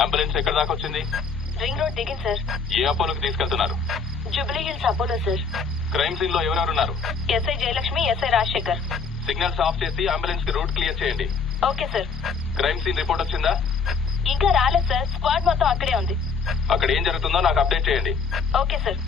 Ambulance ఎక్కడ దాకా వచ్చింది? రింగ్ రోడ్ దిగింది సార్. ఏ అపోలోకి తీసుకెళ్తున్నారు? Jubilee Hills Apollo sir. Crime scene లో ఎవరెవరున్నారు? SI Jayalakshmi, SI Rajasekhar. Signals off చేసి అంబులెన్స్ కి రూట్ క్లియర్ చేయండి. Okay sir. Crime scene report వచ్చిందా? ఇంకా రాలేదు సార్. స్క్వాడ్ మొత్తం అక్కడే ఉంది. అక్కడ ఏం జరుగుతుందో నాకు అప్డేట్ చేయండి. Okay sir.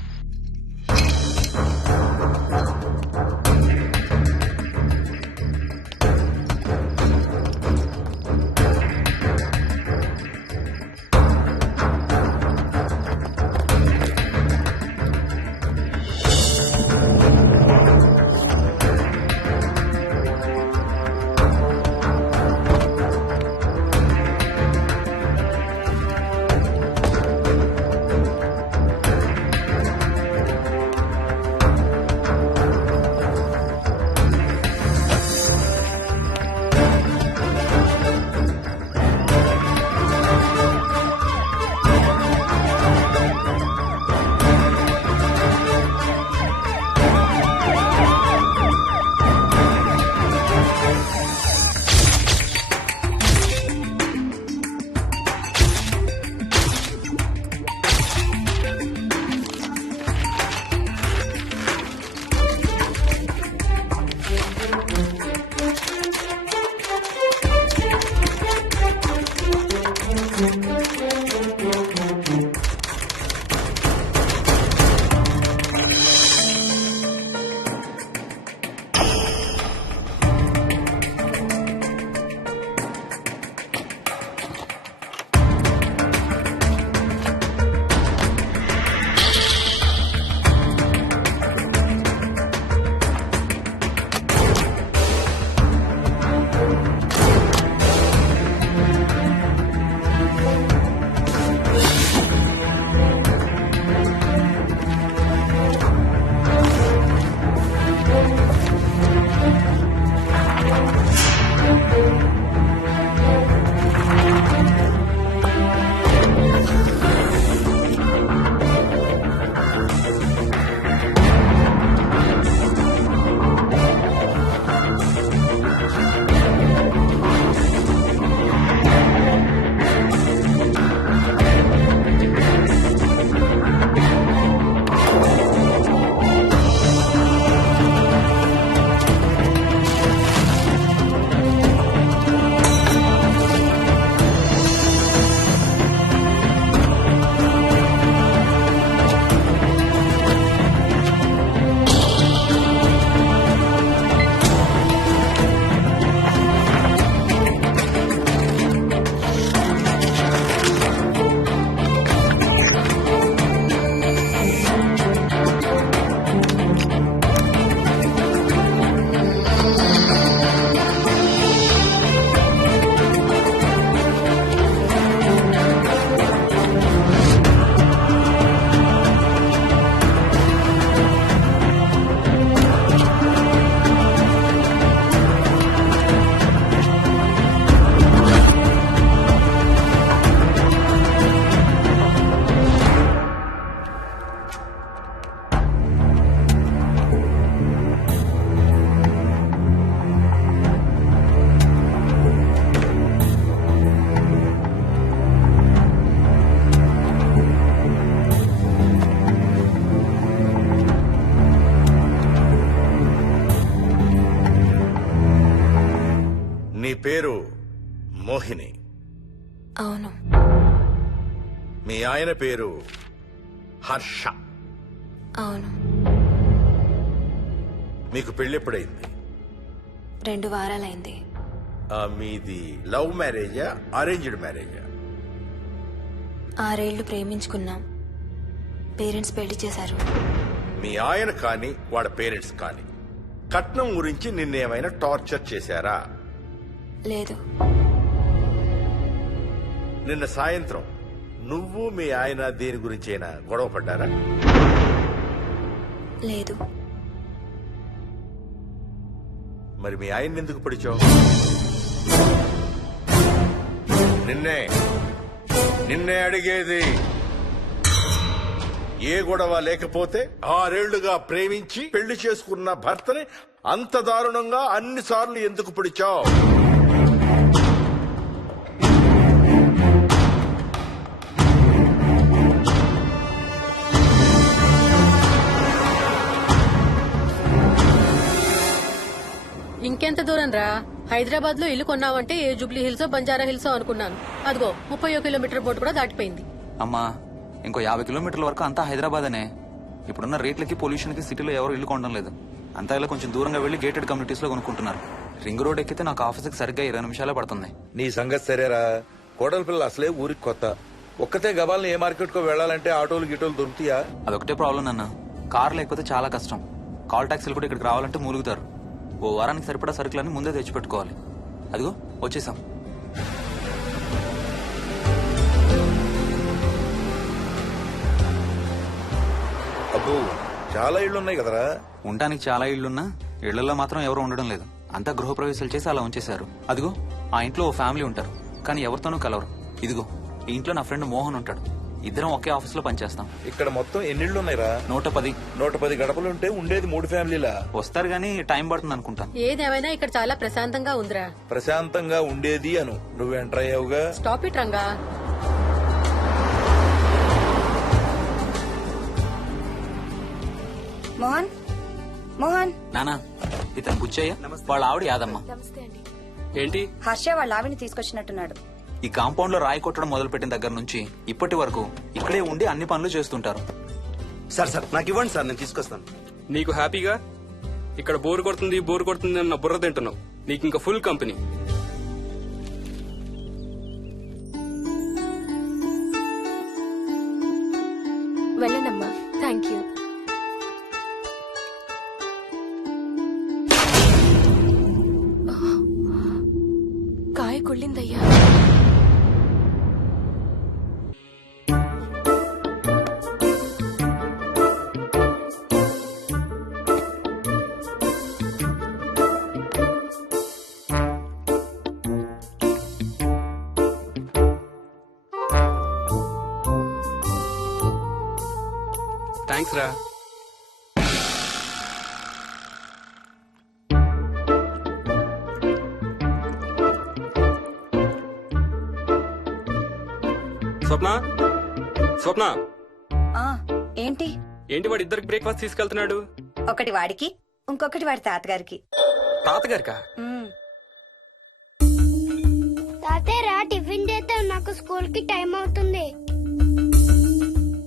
నీ పేరు మోహిని? అవును. మీ ఆయన పేరు హర్ష? అవును. మీకు పెళ్ళెప్పుడైంది? 2 వారాలైంది. మీది లవ్ మ్యారేజా అరేంజ్డ్ మ్యారేజా? 6 ఏళ్లు ప్రేమించుకున్నాం. పేరెంట్స్ పెళ్లి చేశారు. మీ ఆయన కానీ వాళ్ళ పేరెంట్స్ కానీ కట్నం గురించి నిన్నేమైనా టార్చర్ చేశారా? లేదు. నిన్న సాయంత్రం నువ్వు మీ ఆయన దేని గురించైనా గొడవ పడ్డారా? లేదు. మరి మీ ఆయన ఎందుకు పడిచావు? నిన్నే అడిగేది. ఏ గొడవ లేకపోతే 6 ఏళ్లుగా ప్రేమించి పెళ్లి చేసుకున్న భర్తని అంత దారుణంగా అన్నిసార్లు ఎందుకు పిడిచావు? దూరం రా. హైదరాబాద్ లో ఇల్లు కొన్నావంటే ఏ జూబ్లీ హిల్స్ బంజారా హిల్స్ అనుకున్నాను. అదిగో 30 కిలోమీటర్ బోర్డు కూడా దాటిపోయింది. అమ్మా ఇంకో 50 కిలోమీటర్ల వరకు అంతా హైదరాబాద్ అనే. ఇప్పుడున్న రేట్లకి పొల్యూషన్ కి సిటీలో ఎవరు ఇల్లు కొనడం లేదు. అంతా ఇలా కొంచెం దూరంగా వెళ్లి గేటెడ్ కమ్యూనిటీస్ లో కొనుక్కుంటున్నారు. రింగ్ రోడ్ ఎక్కితే నాకు ఆఫీస్కి సరిగ్గా 20 నిమిషాలే పడుతుంది. నీ సంగతి సరేరా, కోడల పిల్ల అసలే ఊరికి కొత్త. ఒక్కతే గబాల్ని ఏ మార్కెట్ కో వెళ్ళాలంటే ఆటోలు గిటోలు దొరుకుతాయా? అదొకటే ప్రాబ్లం అన్న. కార్ లేకపోతే చాలా కష్టం. కాల్ టాక్సీలు కూడా ఇక్కడికి రావాలంటే మూలుగుతారు. ఓ వారానికి సరిపడా సరుకులన్నీ ముందే తెచ్చిపెట్టుకోవాలి. అదిగో వచ్చేసాం. అబ్బో చాలా ఇళ్లున్నాయి కదరా. ఉండటానికి చాలా ఇళ్లున్నా ఇళ్లలో మాత్రం ఎవరు ఉండడం లేదు. అంతా గృహప్రవేశాలు చేసి అలా ఉంచేశారు. అదిగో ఆ ఇంట్లో ఓ ఫ్యామిలీ ఉంటారు, కానీ ఎవరితోనూ కలవరు. ఇదిగో ఈ ఇంట్లో నా ఫ్రెండ్ మోహన్ ఉంటాడు. ఇద్దరం ఒకే ఆఫీస్ లో పనిచేస్తాం. ఇక్కడ మొత్తం ఎన్నిళ్లున్నాయిరా? 110. 110 గడపలుంటే ఉండేది 3 ఫ్యామిలీలా? వస్తారు గానీ టైం పడుతుంది అనుకుంటాను. ఏదేమైనా ఇక్కడ చాలా ప్రశాంతంగా ఉందిరా. ప్రశాంతంగా ఉండేది అను, నువ్వు ఎంటర్ అయ్యావుగా. Stop it Ranga. మోహన్ మోహన్ నానా ఇతను బుచ్చయ్య, వాళ్ళ ఆవిడ యాదమ్మ. ఏంటి? హర్ష వాళ్ళ ఆవిని తీసుకొచ్చినట్టున్నాడు. ఈ కాంపౌండ్ లో రాయి కొట్టడం మొదలు పెట్టిన దగ్గర నుంచి ఇప్పటి వరకు ఇక్కడే ఉండి అన్ని పనులు చేస్తుంటారు. సార్ నాకు ఇవ్వండి సార్, నేను తీసుకొస్తాను. నీకు హ్యాపీగా ఇక్కడ బోర్ కొడుతుంది అన్న బుర్ర తింటున్నావు. నీకు ఇంకా ఫుల్ కంపెనీ. వెళ్ళండమ్మా. Thank you. కాయ కుళ్ళిందయ్యా. థ్యాంక్స్ రా. స్వప్న ఆ ఏంటి ఏంటి వాడి ఇద్దరికి బ్రేక్ఫాస్ట్ తీసుకెళ్తున్నాడు? ఒకటి వాడికి, ఇంకొకటి వాడి తాతగారికి. తాతగారికా? ఉమ్, తాతయ్యరా టిఫిన్ చేద్దాం, నాకు స్కూల్ కి టైం అవుతుంది.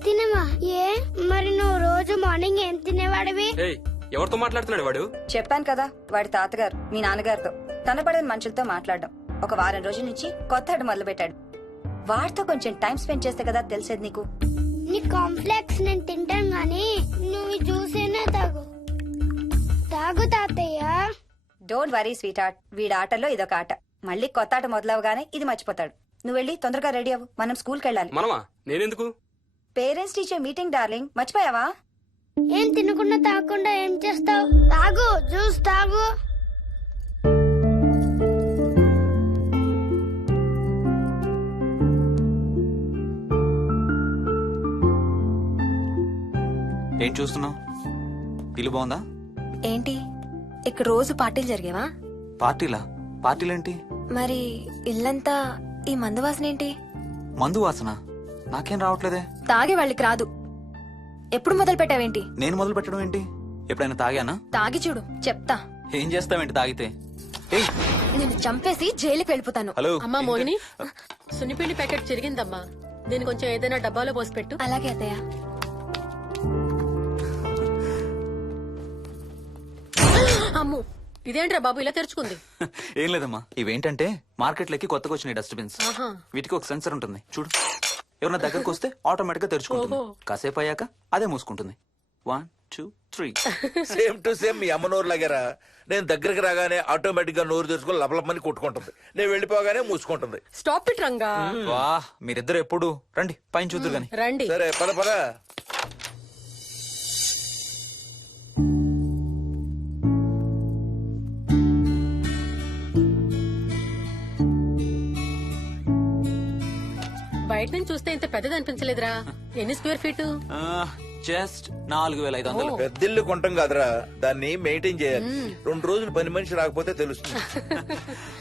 తినవా? ఏ మరి నువ్వు రోజు మార్నింగ్ ఏం తినేవాడివి? ఏయ్, ఎవరితో మాట్లాడుతున్నాడు వాడు? చెప్పాను కదా వాడి తాతగారు మీ నాన్నగారితో కనపడని మనుషులతో మాట్లాడడం. ఒక వారం రోజుల నుంచి కొత్త ఆట మొదలు పెట్టాడు. వాడితో కొంచెం టైం స్పెండ్ చేస్తే కదా తెలిసేది నీకు. నీ కాంప్లెక్స్ నేను తింటాను గాని నువ్వు జ్యూసేనా తాగు. తాగు తాతయ్య. డోంట్ వరీ స్వీట్ ఆర్ట్, వీడి ఆటల్లో ఇదొక ఆట. మళ్ళీ కొత్త ఆట మొదలవగానే ఇది మర్చిపోతాడు. నువ్వు వెళ్ళి తొందరగా రెడీ అవ్వు, మనం స్కూల్కి వెళ్ళాలి. మనమా? నేనెందుకు? పేరెంట్స్ టీచర్ మీటింగ్ డార్లింగ్, మర్చిపోయావా? ఏం తినకుండా తాగకుండా ఏం చేస్తావు? తాగు, జ్యూస్ తాగు. ఏం చూస్తున్నావు? ఇల్లు బాగుందా? ఏంటి ఇక్కడ రోజు పార్టీలు జరిగేవా? పార్టీలా? పార్టీలేంటి? మరి ఇల్లంతా ఈ మందు వాసన ఏంటి? మందు వాసన నాకేం రావట్లేదే. తాగే వాళ్ళకి రాదు. ఎప్పుడు మొదలు పెట్టావేంటి? నేను మొదలు పెట్టడం ఏంటి? ఎప్పుడైనా తాగానా? తాగి చూడు, చెప్తా. ఏం చేస్తావేంటి తాగితే? ఏయ్, నేను చంపేసి జైలుకి వెళ్ళిపోతాను. హలో. అమ్మా మోహిని, సున్నిపిండి ప్యాకెట్ చిరిగిందమ్మా. దీని కొంచెం ఏదైనా డబ్బాలో పోసి పెట్టు. అలాగే అత్తయ్య. అమ్ము, ఇదేంట్రా బాబు ఇలా తెరుచుకుంది? ఏం లేదమ్మా, ఇవేంటంటే మార్కెట్లోకి కొత్తగా వచ్చినాయి డస్ట్బిన్స్. ఆహా. వీటికి ఒక సెన్సర్ ఉంటుంది చూడు. ఎవరన్నా దగ్గరకు వస్తే ఆటోమేటిక్ గా తెరుచుకుంటుంది. ఓహో. కాసేపు అయ్యాక అదే మూసుకుంటుంది. 1 2 3. సేమ్ టు సేమ్ మీ అమ్మ నోరు లాగారా. నేను దగ్గరికి రాగానే ఆటోమేటిక్ గా నోరు తెరుచుకొని లపలపని కొట్టుకుంటుంది. నేను వెళ్ళిపోగానే మూసుకుంటుంది. Stop it Ranga. వా, మీరిద్దరు ఎప్పుడు రండి పైన చూద్దరు గాని. రండి. సరే పద పద. బయట నుంచి చూస్తే ఇంత పెద్దది అనిపించలేదురా. ఎన్ని స్క్వేర్ ఫీట్? జస్ట్ 4500. పెద్దిల్లు కొంటాం కాదురా, దాన్ని మెయింటైన్ చేయాలి. 2 రోజులు పని మనిషి రాకపోతే తెలుస్తుంది.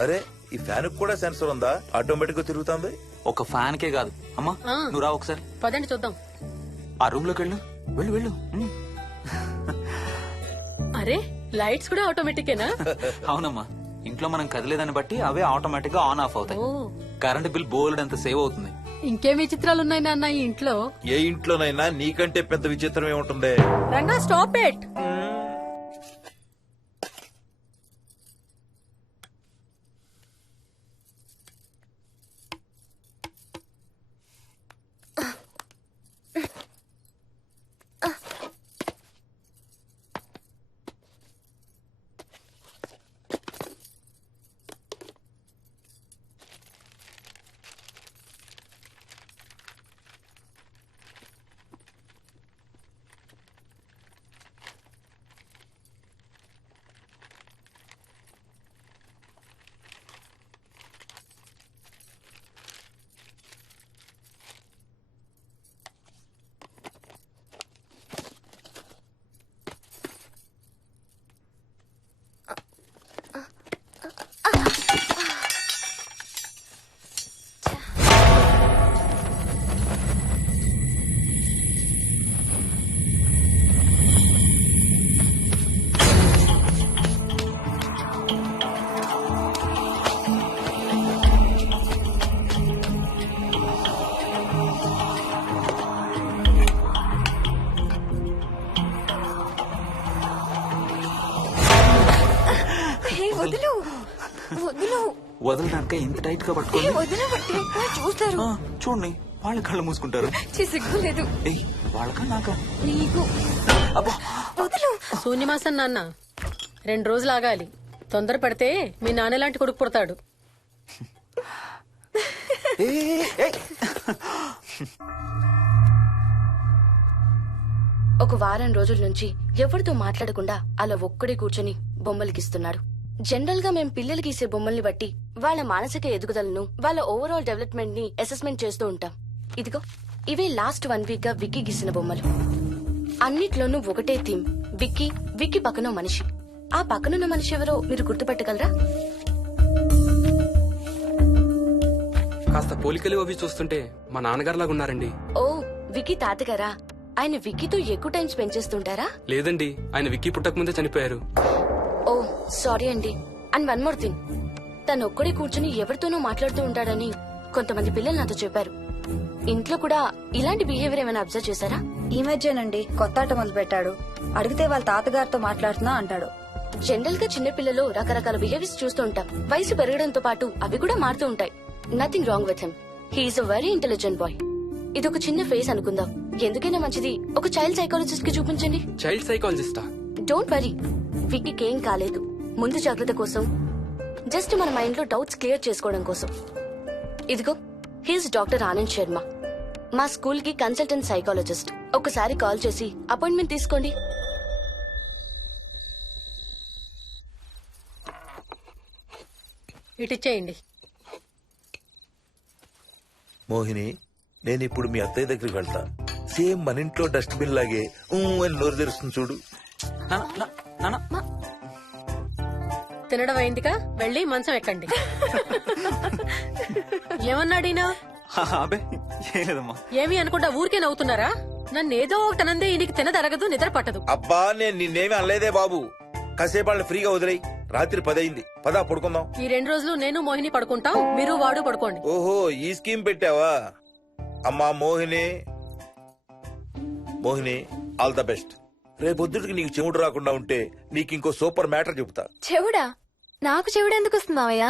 అరే ఈ ఫ్యాన్ కూడా సెన్సర్ ఉందా? ఆటోమేటిక్ గా తిరుగుతుంది. ఒక ఫ్యాన్ కే కాదు. అమ్మా ఆ. నువ్వు రా ఒకసారి. పదండి చూద్దాం. ఆ రూమ్ లోకి వెళ్ళు. వెళ్ళు వెళ్ళు. అరే లైట్స్ కూడా ఆటోమేటికేనా? అవునమ్మా, ఇంట్లో మనం కదిలేదాన్ని బట్టి అవే ఆటోమేటిక్ గా ఆన్ ఆఫ్ అవుతాయి. ఓ కరెంట్ బిల్ బోల్డ్ అంత సేవ్ అవుతుంది. ఇంకేం విచిత్రాలు ఉన్నాయి నాన్న ఈ ఇంట్లో. ఏ ఇంట్లోనైనా నీకంటే పెద్ద విచిత్రం ఏముంటుంది? Ranga stop it. వదులు వదులు వదలడానికి ఇంత టైట్ గా పట్టుకోండి. వదలబట్టి చూస్తారు. చూడండి వాళ్ళ కళ్ళు మూసుకుంటారు. సిగ్గులేదు ఏయ్ వాళ్ళకా నాకా? నీకు. అబ్బా వదులు. శూన్యమాసం నాన్న 2 రోజులు ఆగాలి. తొందర పడితే మీ నాన్న లాంటి కొడుకు పుడతాడు. ఒక వారం రోజుల నుంచి ఎవరితో మాట్లాడకుండా అలా ఒక్కడే కూర్చొని బొమ్మలు గీస్తున్నాడు. జనరల్ గా మేం పిల్లలు గీసే బొమ్మల్ని బట్టి వాళ్ళ మానసిక ఎదుగుదలను, వాళ్ళ ఓవరాల్ డెవలప్మెంట్ ని అసెస్మెంట్ చేస్తూ ఉంటాం. ఇదిగో ఇవే లాస్ట్ 1 వీక్ గా విక్కీ గీసిన బొమ్మలు. అన్నిట్లోనూ ఒకటే థీమ్, విక్కీ, విక్కీ పక్కన మనిషి. ఆ పక్కనున్న మనిషి ఎవరో మీరు గుర్తుపట్టగలరా? కాస్త పోలికలు అవి చూస్తుంటే మా నాన్నగారులాగా ఉన్నారండి. ఓ విక్కీ తాతగారా? ఆయన విక్కీతో ఎక్కువ టైం స్పెండ్ చేస్తుంటారా? లేదండి, ఆయన విక్కీ పుట్టక ముందే చనిపోయారు. ఓ సారీ అండి. అండ్ 1 మోర్ థింగ్, తను ఒక్కడే కూర్చుని ఎవరితోనూ మాట్లాడుతూ ఉంటాడని కొంతమంది పిల్లలు నాతో చెప్పారు. ఇంట్లో కూడా ఇలాంటి బిహేవియర్ ఏమైనా అబ్జర్వ్ చేశారా? ఈ మధ్యనండి కొత్త ఆట మొదలు పెట్టాడు. అడిగితే వాళ్ళ తాతగారితో మాట్లాడుతున్నా అంటాడు. జనరల్ గా చిన్న పిల్లలు రకరకాల బిహేవియర్స్ చూస్తూ ఉంటాం. వయసు పెరగడంతో పాటు అవి కూడా మారుతూ ఉంటాయి. Nothing wrong with him. He's a very intelligent boy. ఇది ఒక చిన్న ఫేస్ అనుకుందాం. ఎందుకైనా మంచిది ఒక చైల్డ్ సైకాలజిస్ట్ కి చూపించండి. చైల్డ్ సైకాలజిస్టా? డోంట్ వరీ, విక్కీకి ఏం కాలేదు. ముందు జాగ్రత్త కోసం, జస్ట్ మన మైండ్ లో డౌట్స్ క్లియర్ చేసుకోవడం కోసం. ఇదిగో హీస్ డాక్టర్ ఆనంద్ శర్మ, మా స్కూల్ కి కన్సల్టెంట్ సైకాలజిస్ట్. ఒకసారి కాల్ చేసి అపాయింట్మెంట్ తీసుకోండి. ఇటిచ్చేయండి. మోహిని, నేను ఇప్పుడు మీ అత్తయ్య దగ్గరికి వెళ్తా. సేమ్ మన ఇంట్లో డస్ట్బిన్ లాగే అని నోరు తెరుస్తుంది చూడు. తినడం అయిందిగా, వెళ్ళి మంచం ఎక్కండి. ఏమన్నాడీనా? అబే ఏం లేదమ్మా. ఏమి అనుకుంటా ఊరికే నవ్వుతున్నారా? నన్ను ఏదో ఒకటనందే ఈయనకి తినదరగదు, నిద్ర పట్టదు. అబ్బా, నేను నిన్నేమి అనలేదే బాబు. కాసేపు వాళ్ళని ఫ్రీగా వదిలేయి. రాత్రి 10 అయింది, పదా పడుకుందాం. ఈ 2 రోజులు నేను మోహిని పడుకుంటాం, మీరు వాడు పడుకోండి. ఓహో, ఈ స్కీమ్ పెట్టావా? అమ్మా Mohini, Mohini all the best. రేపొద్దుటికి నీకు చెవుడు రాకుండా ఉంటే నీకు ఇంకో సూపర్ మ్యాటర్ చెబుతా. చెవుడా? నాకు చెవుడు ఎందుకు వస్తుంది మావయ్య?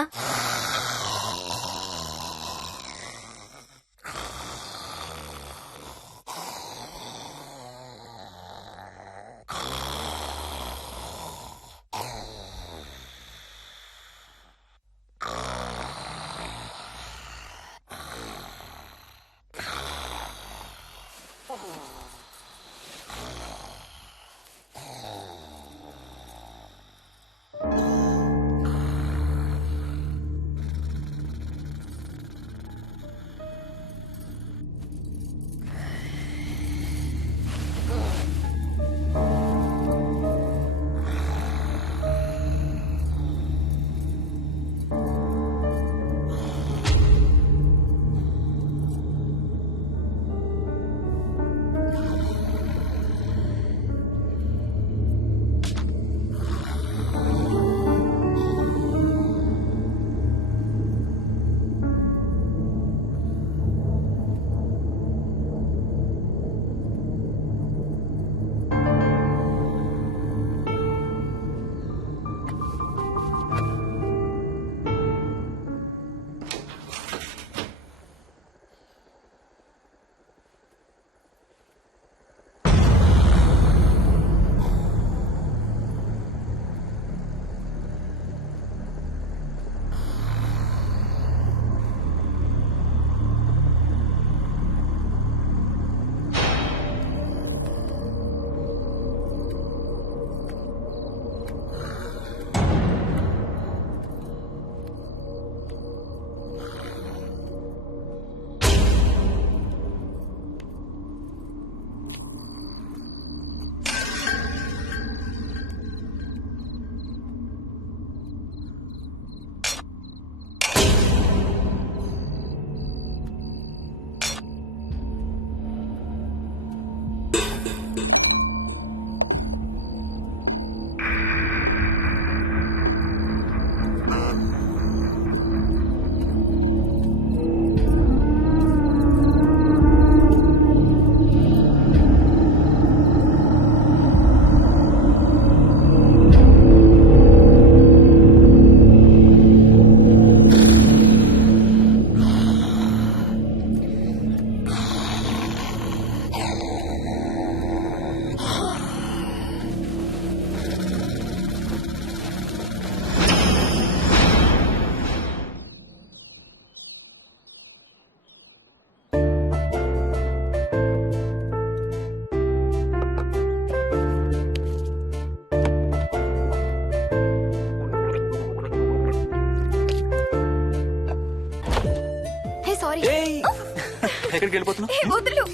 ఎక్కడికి వెళ్ళిపోతున్నావు? ఏ, వదులు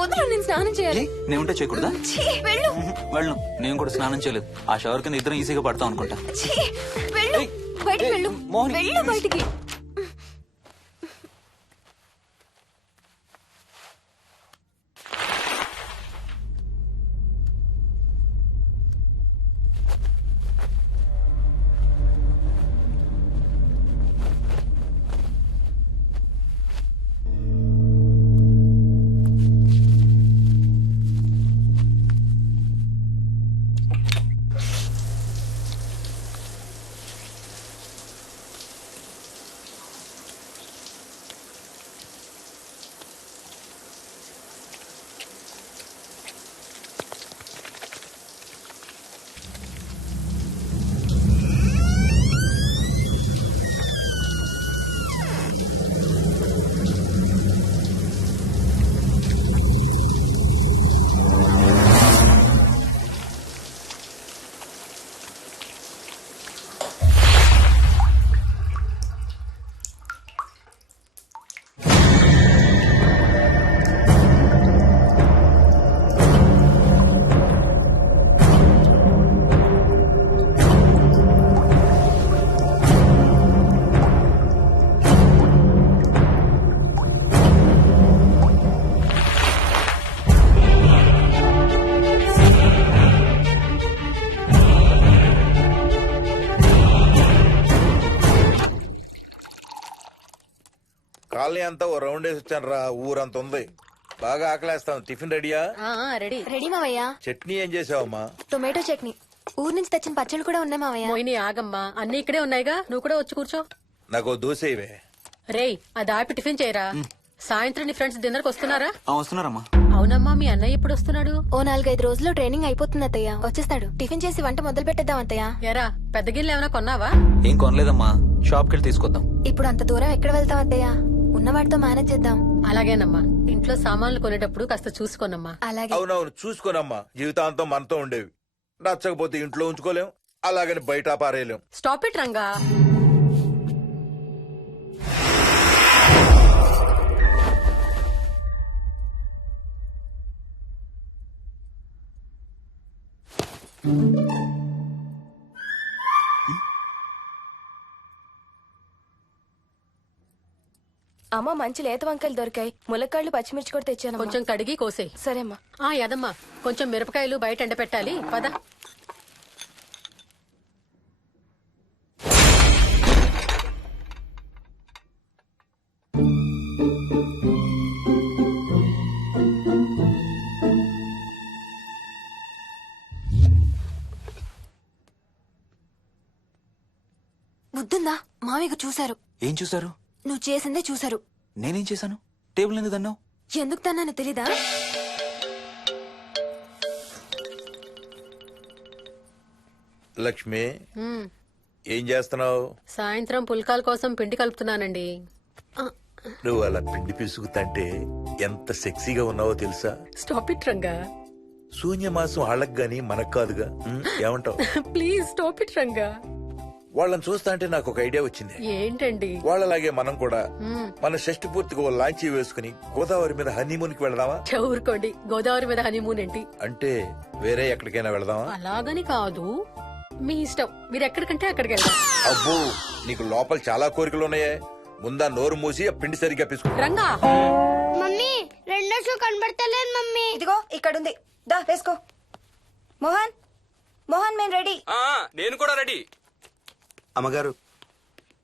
వదులు, నేను స్నానం చేయాలి. నేను ఉంటే చేయకూడదా? ఛీ, వెళ్ళు. వెళ్ళు. నేను కూడా స్నానం చేయలేదు. ఆ షవర్ కింద ఇద్దరం ఈజీగా పడతాం అనుకుంటా. ఛీ, వెళ్ళు. ఏయ్, బయటికి ఏయ్, వెళ్ళు. మోహిని, వెళ్ళు బయటికి. కాలనీ అంతా ఓ రౌండ్ వేసి వచ్చాను రా. ఊరంత ఉంది. బాగా ఆకలేస్తాం. టిఫిన్ రెడీయా? రెడీ. రెడీ మావయ్య. చట్నీ ఏం చేసావమ్మా? టొమాటో చట్నీ. ఊరు నుంచి తెచ్చిన పచ్చళ్ళు కూడా ఉన్నాయి మావయ్య. మోహిని ఆగమ్మా, అన్ని ఇక్కడే ఉన్నాయిగా, నువ్వు కూడా వచ్చి కూర్చో. నాకు దోశ ఇవే. రేయ్, అది ఆపి టిఫిన్ చేయరా. సాయంత్రం నీ ఫ్రెండ్స్ డిన్నర్ కి వస్తున్నారా? వస్తున్నారమ్మా. అవునమ్మా, మీ అన్నయ్య ఎప్పుడు వస్తున్నాడు? ఓ 4-5 రోజుల్లో ట్రైనింగ్ అయిపోతుంది అత్తయ్య, వచ్చేస్తాడు. టిఫిన్ చేసి వంట మొదలు పెట్టేద్దాం అత్తయ్య. ఎరా, పెద్ద గిన్నెలు ఏమైనా కొన్నావా? ఏం కొనలేదమ్మా, షాప్కి వెళ్ళి తీసుకొద్దాం. ఇప్పుడు అంత దూరం ఎక్కడ వెళ్తాం అత్తయ్య, ఉన్న వాటితో మేనేజ్ చేద్దాం. అలాగేనమ్మా, ఇంట్లో సామాన్లు కొనేటప్పుడు కాస్త చూసుకోనమ్మా. అలాగే. అవునవును, చూసుకోనమ్మా. జీవితాంతం మనతో ఉండేవి. నచ్చకపోతే ఇంట్లో ఉంచుకోలేం, అలాగని బయట పారేయలేం. Stop it Ranga. అమ్మ, మంచి లేత వంకాయలు దొరికాయి. ములక్కాళ్ళు, పచ్చిమిర్చి కూడా తెచ్చాను. కొంచెం కడిగి కోసేయ్. సరే అమ్మా. యదమ్మా, కొంచెం మిరపకాయలు బయట ఎండపెట్టాలి. పద. బుద్ధుందా? మామయ్య చూశారు. ఏం చూసారు? నువ్వు చేసిందే చూశారు. నేనేం చేశాను? టేబుల్ ఎందుకు దన్నావు? ఎందుకు తన్నాను తెలీదా? లక్ష్మి, ఏం చేస్తున్నావు? సాయంత్రం పుల్కాల కోసం పిండి కలుపుతున్నానండి. నువ్వు అలా పిండి పిసుకుతంటే ఎంత సెక్సీగా ఉన్నావో తెలుసా? Stop it Ranga. శూన్యమాసం వాళ్ళకి గాని మనకు కాదుగా. ఏమంటావు? Please stop it Ranga. వాళ్ళని చూస్తా అంటే నాకు ఒక ఐడియా వచ్చింది. ఏంటండి? వాళ్ళలాగే మనం కూడా మన షష్టి పూర్తిగా ఓ లాంచీ వేసుకుని గోదావరి మీద హనీమూన్ కి వెళదామా? ఊరుకోండి, గోదావరి మీద హనీమూన్ ఏంటి? అంటే వేరే ఎక్కడికైనా వెళదామా? అలాగని కాదు, మీ ఇష్టం. మీరు ఎక్కడికంటే అక్కడికి వెళ్దాం. అబ్బో, నీకు లోపల చాలా కోరికలు ఉన్నాయే. ముందా నోరు మూసి ఆ పిండి సరిగ్గా పిసుకు. రంగా. మమ్మీ, రెండో షూ కనబడతలేదు మమ్మీ. ఇదిగో ఇక్కడుంది, దా వేసుకో. మోహన్, మోహన్, మేము రెడీ. నేను కూడా రెడీ. అమ్మగారు,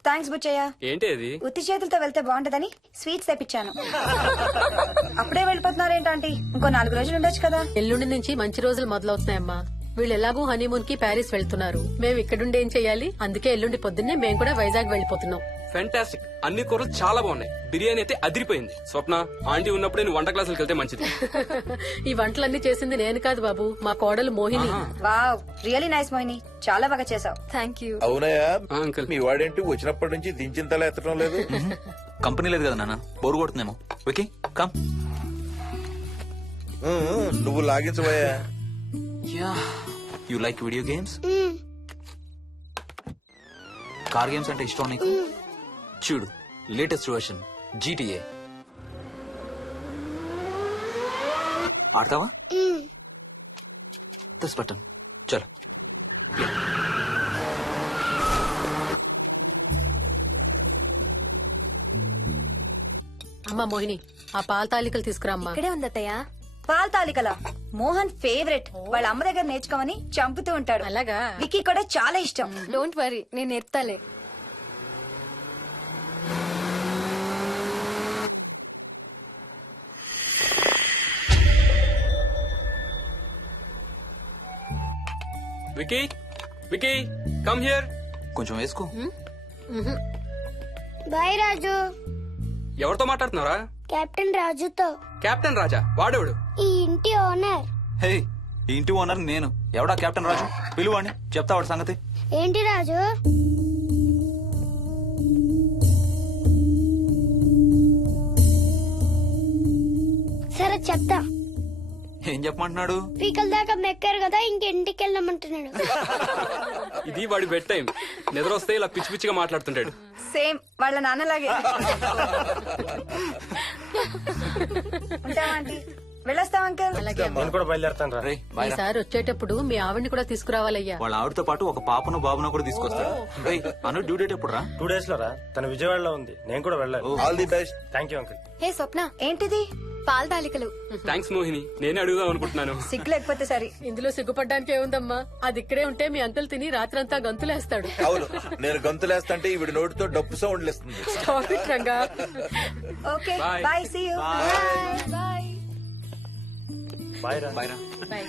థ్యాంక్స్ బుచ్చయ్య. ఏంటి అది? ఉత్తి చేతులతో వెళ్తే బాగుంటదని స్వీట్స్ తెప్పించాను. అప్పుడే వెళ్ళిపోతున్నారేంటంటే ఇంకో 4 రోజులు ఉండొచ్చు కదా. ఎల్లుండి నుంచి మంచి రోజులు మొదలవుతున్నాయమ్మా. వీళ్ళు ఎలాగూ హనీమూన్ కి ప్యారిస్ వెళ్తున్నారు. మేము ఇక్కడుండి ఏం చెయ్యాలి? అందుకే ఎల్లుండి పొద్దున్నే మేము కూడా వైజాగ్ వెళ్ళిపోతున్నాం. ఫెంటాస్టిక్. అన్ని కూరలు చాలా బాగున్నాయి. బిర్యానీ అయితే అదిరిపోయింది. స్వప్న, ఆంటీ ఉన్నప్పుడే నువ్వు వంట క్లాసులకు వెళ్తే మంచిది. ఈ వంటలన్నీ చేసింది నేను కాదు బాబు, మా కోడలు Mohini. Wow, really nice Mohini, చాలా బాగా చేసావు. Thank you. అవునయ్యా, అంకుల్. మీ వాడేంటి వచ్చినప్పటి నుంచి దించిన తల ఎత్తడం లేదు? కంపెనీ లేదు కదా నాన్న, బోరు కొడుతుందేమో. Okay come. నువ్వు లాగించబోయా? You like video games? Car games అంటే ఇష్టం నీకు? చూడు, లేటెస్ట్ వర్షన్ GTA. ఆడతావా? ఉమ్. దస్ బటన్ చలో. అమ్మా మోహిని, ఆ పాల తాలికలు తీసుకురా అమ్మా. ఇక్కడే ఉంది అత్తయ్య. పాల తాలికల మోహన్ ఫేవరెట్. వాళ్ళ అమ్మ దగ్గర నేర్చుకోమని చంపుతూ ఉంటాడు. అలాగా? విక్కీ కూడా చాలా ఇష్టం. డోంట్ వరీ, నేను నేర్పుతాలే. Vicky, Vicky, come here. కొంచెం వేసుకో. బాయ్ రాజు. ఎవరితో మాట్లాడుతున్నారా? కెప్టెన్ రాజుతో. కెప్టెన్ రాజా? వాడేవాడు? ఈ ఇంటి ఓనర్. హే, ఈ ఇంటి ఓనర్ నేను. ఎవడా కెప్టెన్ రాజు? పిలువాడిని, చెప్తా వాడి సంగతి. ఏంటి రాజు? సరే చెప్తా. ఏం చెప్పమంటున్నాడు? పీకల దాకా మెక్కారు కదా, ఇంటికి వెళ్ళమంటున్నాడు. ఇది వాడి బెడ్ టైం. నిద్ర వస్తే ఇలా పిచ్చి పిచ్చిగా మాట్లాడుతుంటాడు. సేమ్ వాళ్ళ నాన్నలాగే. ఉంటావా ఆంటీ? వెళ్ళొస్తాం అంకల్. అలాగే అమ్మా. నేను కూడా బయలుదేరతాను రా. రే బాయ్ రా. ఈసారి వచ్చేటప్పుడు మీ ఆవిడ్ని కూడా తీసుకురావాలయ్యా. వాళ్ళ ఆవిడతో పాటు ఒక పాపను బాబును కూడా తీసుకొస్తాడు. రేయ్, అను డ్యూ డేట్ ఎప్పుడు రా? 2 days లో రా. తన విజయవాడలో ఉంది, నేను కూడా వెళ్ళాలి. All the best. Thank you uncle. Hey Swapna, ఏంటిది? పాల తాలికలు. థ్యాంక్స్ మోహిని, నేనే అడుగుదాం అనుకుంటున్నాను. సిగ్గు లేకపోతే సరే. ఇందులో సిగ్గుపడ్డానికి ఏముందంమ్మా? అది ఇక్కడే ఉంటే మీ అంకుల్ తిని రాత్రంతా గంతులేస్తాడు. అవును, నేను గంతులేస్తంటే ఈవిడ నోటితో డప్పు సౌండ్లు ఇస్తుంది. Stop it, Ranga. Okay Bye. Bye, see you. Bye. Bye రా. బాయ్ రా. Bye.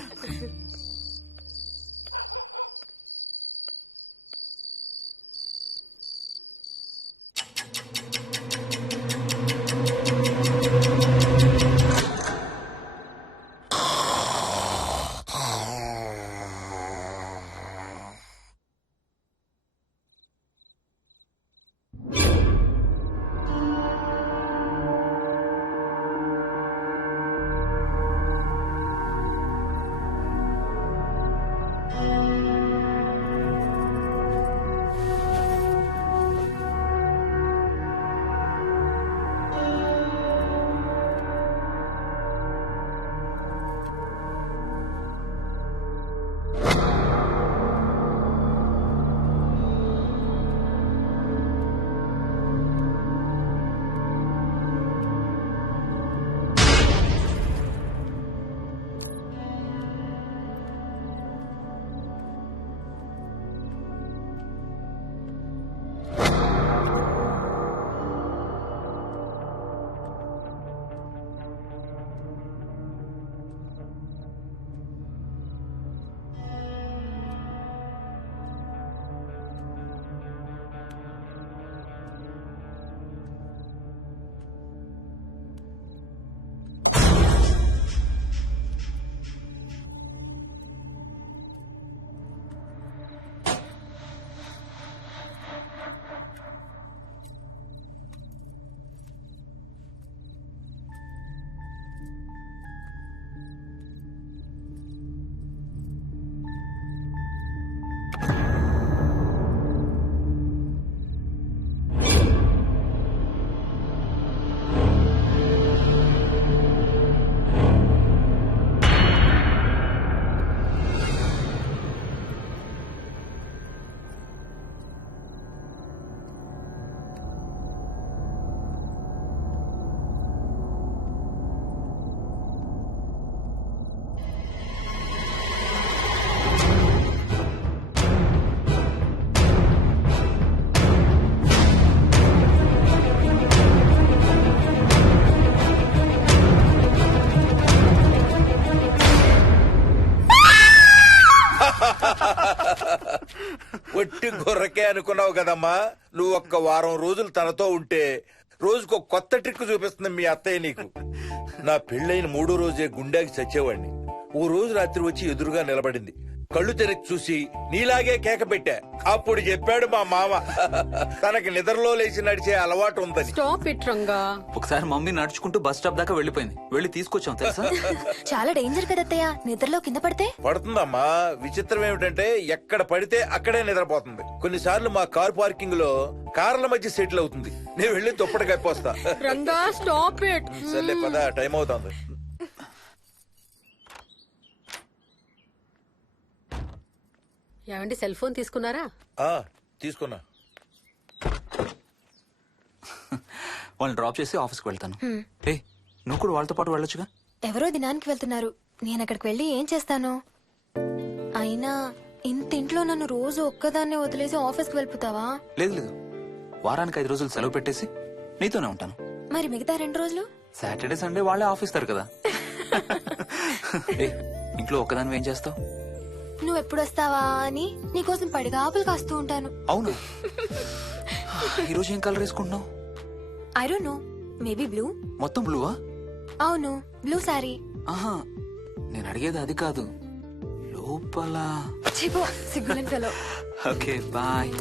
ఒట్టి గొర్రకే అనుకున్నావు కదమ్మా. నువ్వు ఒక్క వారం రోజులు తనతో ఉంటే రోజుకు కొత్త ట్రిక్ చూపిస్తుంది మీ అత్తయ్య నీకు. నా పెళ్ళైన 3వ రోజే గుండెకి చచ్చేవాడిని. ఓ రోజు రాత్రి వచ్చి ఎదురుగా నిలబడింది. కళ్ళు తెరిచి చూసి నీలాగే కేక పెట్టా. అప్పుడు చెప్పాడు మా మామ తనకి నిద్రలో లేచి నడిచే అలవాటు ఉందని. Stop it Ranga. ఒకసారి మమ్మీ నడుచుకుంటూ బస్ స్టాప్ దాకా వెళ్ళిపోయింది. వెళ్ళి తీసుకొచ్చాం తెలుసా. చాలా డేంజర్ కదా అత్తయ్య, నిద్రలో కింద పడితే. పడుతుందమ్మా. విచిత్రం ఏమిటంటే ఎక్కడ పడితే అక్కడే నిద్రపోతుంది. కొన్నిసార్లు మా కార్ పార్కింగ్ లో కార్ల మధ్య సెటిల్ అవుతుంది. నేను వెళ్ళి దుప్పటి కప్పొస్తా. Ranga stop it. సర్లే పద, టైం అవుతుంది. ఏమండి సెల్ ఫోన్ తీసుకున్నారా? ఆ, తీసుకున్నా. వాళ్ళని డ్రాప్ చేసి ఆఫీస్కి వెళ్తాను. ఏ నువ్వు కూడా వాళ్ళతో పాటు వెళ్ళొచ్చుగా. ఎవరో దినానికి వెళ్తున్నారు, నేను అక్కడికి వెళ్ళి ఏం చేస్తాను? అయినా ఇంత ఇంట్లో నన్ను రోజు ఒక్కదాన్నే వదిలేసి ఆఫీస్కి వెళ్ళిపోతావా? లేదు లేదు, వారానికి 5 రోజులు సెలవు పెట్టేసి నీతోనే ఉంటాను. మరి మిగతా 2 రోజులు? సాటర్డే సండే వాళ్ళే ఆఫీస్ తారు కదా. ఏ ఇంట్లో ఒక్కదాని ఏం చేస్తావు? నువ్వు ఎప్పుడు వస్తావా అని నీకోసం పడిగాపులు కాస్తూ ఉంటాను. అవును. ఈరోజు ఏం కలర్ వేసుకుంటున్నావు? I don't know, maybe blue. మొత్తం బ్లూవా? అవును, బ్లూ సారీ. ఆహా, నేను అడిగేది అది కాదు, లోపల. సిగ్గులేని ఫెలో. Okay bye.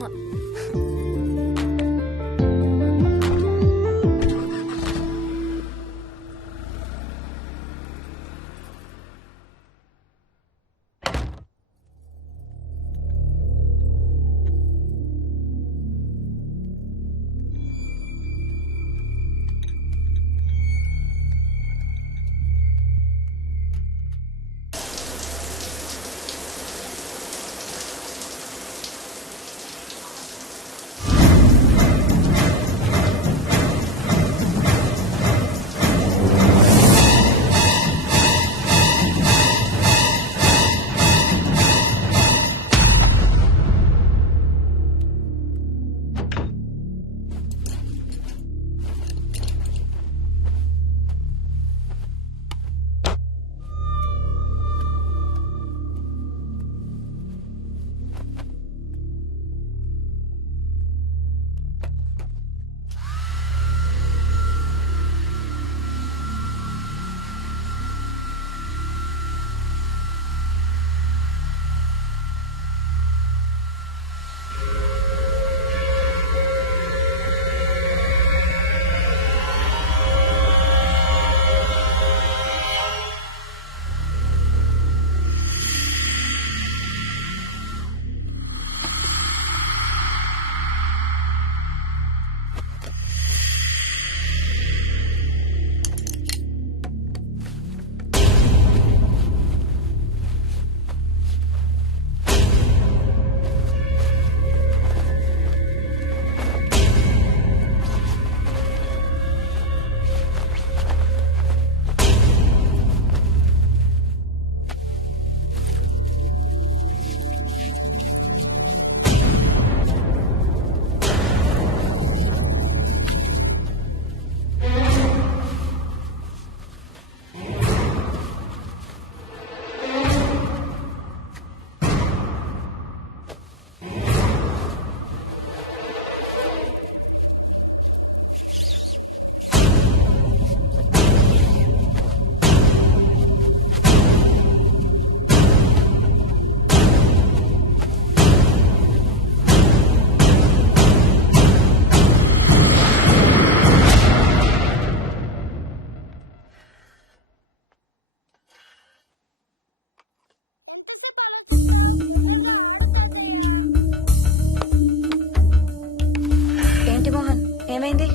ఏంటి మోహన్, ఏమైంది?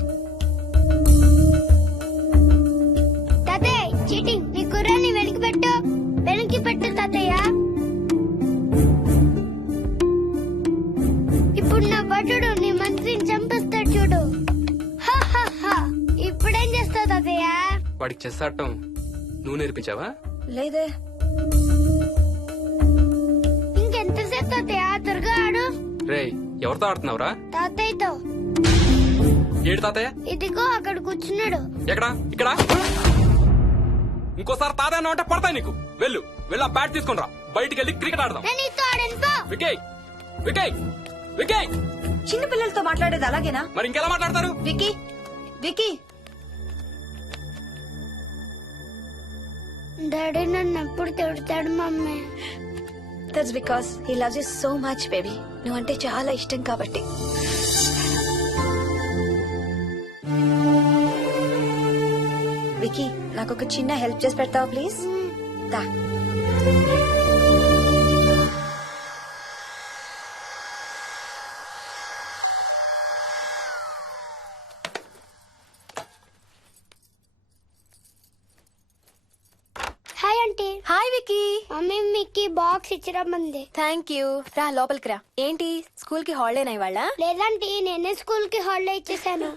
తాతయ్య చీటింగ్, నీ కుర్రాన్ని వెనక్కి పెట్టు, వెనక్కి పెట్టు తాతయ్య. ఇప్పుడు నా భటుడు నీ మంత్రిని చంపేస్తాడు చూడు. హా, హా, హా. ఇప్పుడేం చేస్తావు తాతయ్య? వాడికి చెస్ ఆడటం నువ్వు నేర్పించావా? లేదే. ఇంకెంతసేపు తాతయ్య? త్వరగా ఆడు. రేయ్, ఎవరితో ఆడుతున్నావురా? తాతయ్యతో. ఏడు తాతయ్య? ఇదిగో అక్కడ కూర్చున్నాడు. ఎక్కడా? ఇక్కడ. ఇంకోసారి తాతయ్య అంటే పడతాయి నీకు. వెళ్ళు వెళ్ళి ఆ బ్యాట్ తీసుకుని రా, బయటికి వెళ్ళి క్రికెట్ ఆడదాం. నేను నీతో ఆడను పో. వికయ్ వికయ్ వికయ్. చిన్న పిల్లలతో మాట్లాడేది అలాగేనా? మరి ఇంకెలా మాట్లాడతారు? Wiki, wiki. డాడీ నన్ను ఎప్పుడు తిడతాడు mummy. That's because he loves you so much baby. నువ్వంటే చాలా ఇష్టం కాబట్టి. వికీ, నాకు ఒక చిన్న హెల్ప్ చేసి పెడతావా ప్లీజ్? దా. Hi aunty. Aunty. Hi Vicky. Mummy మీకు బాక్స్ ఇచ్చిరమ్మంది. Thank you. రా లోపలికి రా. ఏంటి స్కూల్ కి హాలిడేనా ఇవాళ? లేదంటే నేనే స్కూల్ కి హాలిడే ఇచ్చేసాను.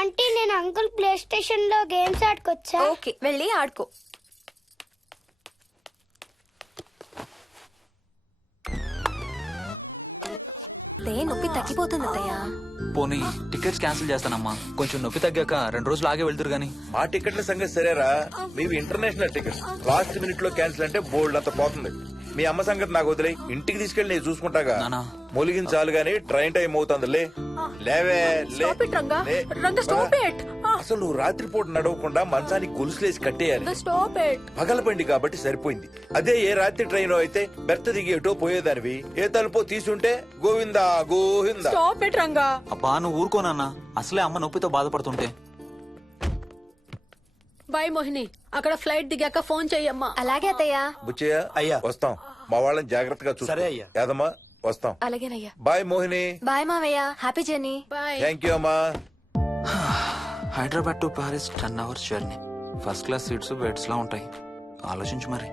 అంటే నేను అంకుల్ ప్లే స్టేషన్ లో గేమ్స్ ఆడుకోవచ్చా? ఓకే, వెళ్ళి ఆడుకో. నొప్పి తగ్గిపోతుంది అత్తయ్య. పోనీ టికెట్స్ క్యాన్సిల్ చేస్తానమ్మా. కొంచెం నొప్పి తగ్గాక 2 రోజులు ఆగే వెళ్తురు గానీ. మా టికెట్ల సంగతి సరేరా, మీవి ఇంటర్నేషనల్ టికెట్స్. లాస్ట్ మినిట్ లో క్యాన్సిల్ అంటే బోల్డ్ అంత పోతుంది. మీ అమ్మ సంగతి నాకు వదిలే, ఇంటికి తీసుకెళ్ళి నేను చూసుకుంటాగా. నానా. మొలిగించాలు గాని ట్రైన్ టైం అవుతుంది. లేవే లే. Stop it, Ranga. లే. Ranga, stop it. అసలు నువ్వు రాత్రిపూట నడవకుండా మంచానికి గొలుసులేసి కట్టేయాలి. Stop it. పగలబండి కాబట్టి సరిపోయింది. అదే ఏ రాత్రి ట్రైన్ అయితే బెర్త దిగి ఎటో పోయేదానివి. ఏ తలుపో తీసుంటే Govinda Govinda. Stop it, Ranga. అబ్బా నువ్వు ఊరుకోనన్నా, అసలే అమ్మ నొప్పితో బాధపడుతుంటే. బాయ్ మోహిని, అక్కడ ఫ్లైట్ దిగాక ఫోన్ చెయ్యమ్మా. అలాగే అత్తయ్య. బుచ్చయ్య అయ్యా. వస్తాం. మా వాళ్ళని జాగ్రత్తగా చూసుకో. సరే అయ్యా. యాదమ్మా వస్తాం. అలాగేనయ్యా. బాయ్ మోహిని. బాయ్ మావయ్య. Happy journey. Bye. Thank you అమ్మా. Hyderabad to Paris 10 hours journey. First class seats beds లా ఉంటాయి. ఆలోచించు మరి.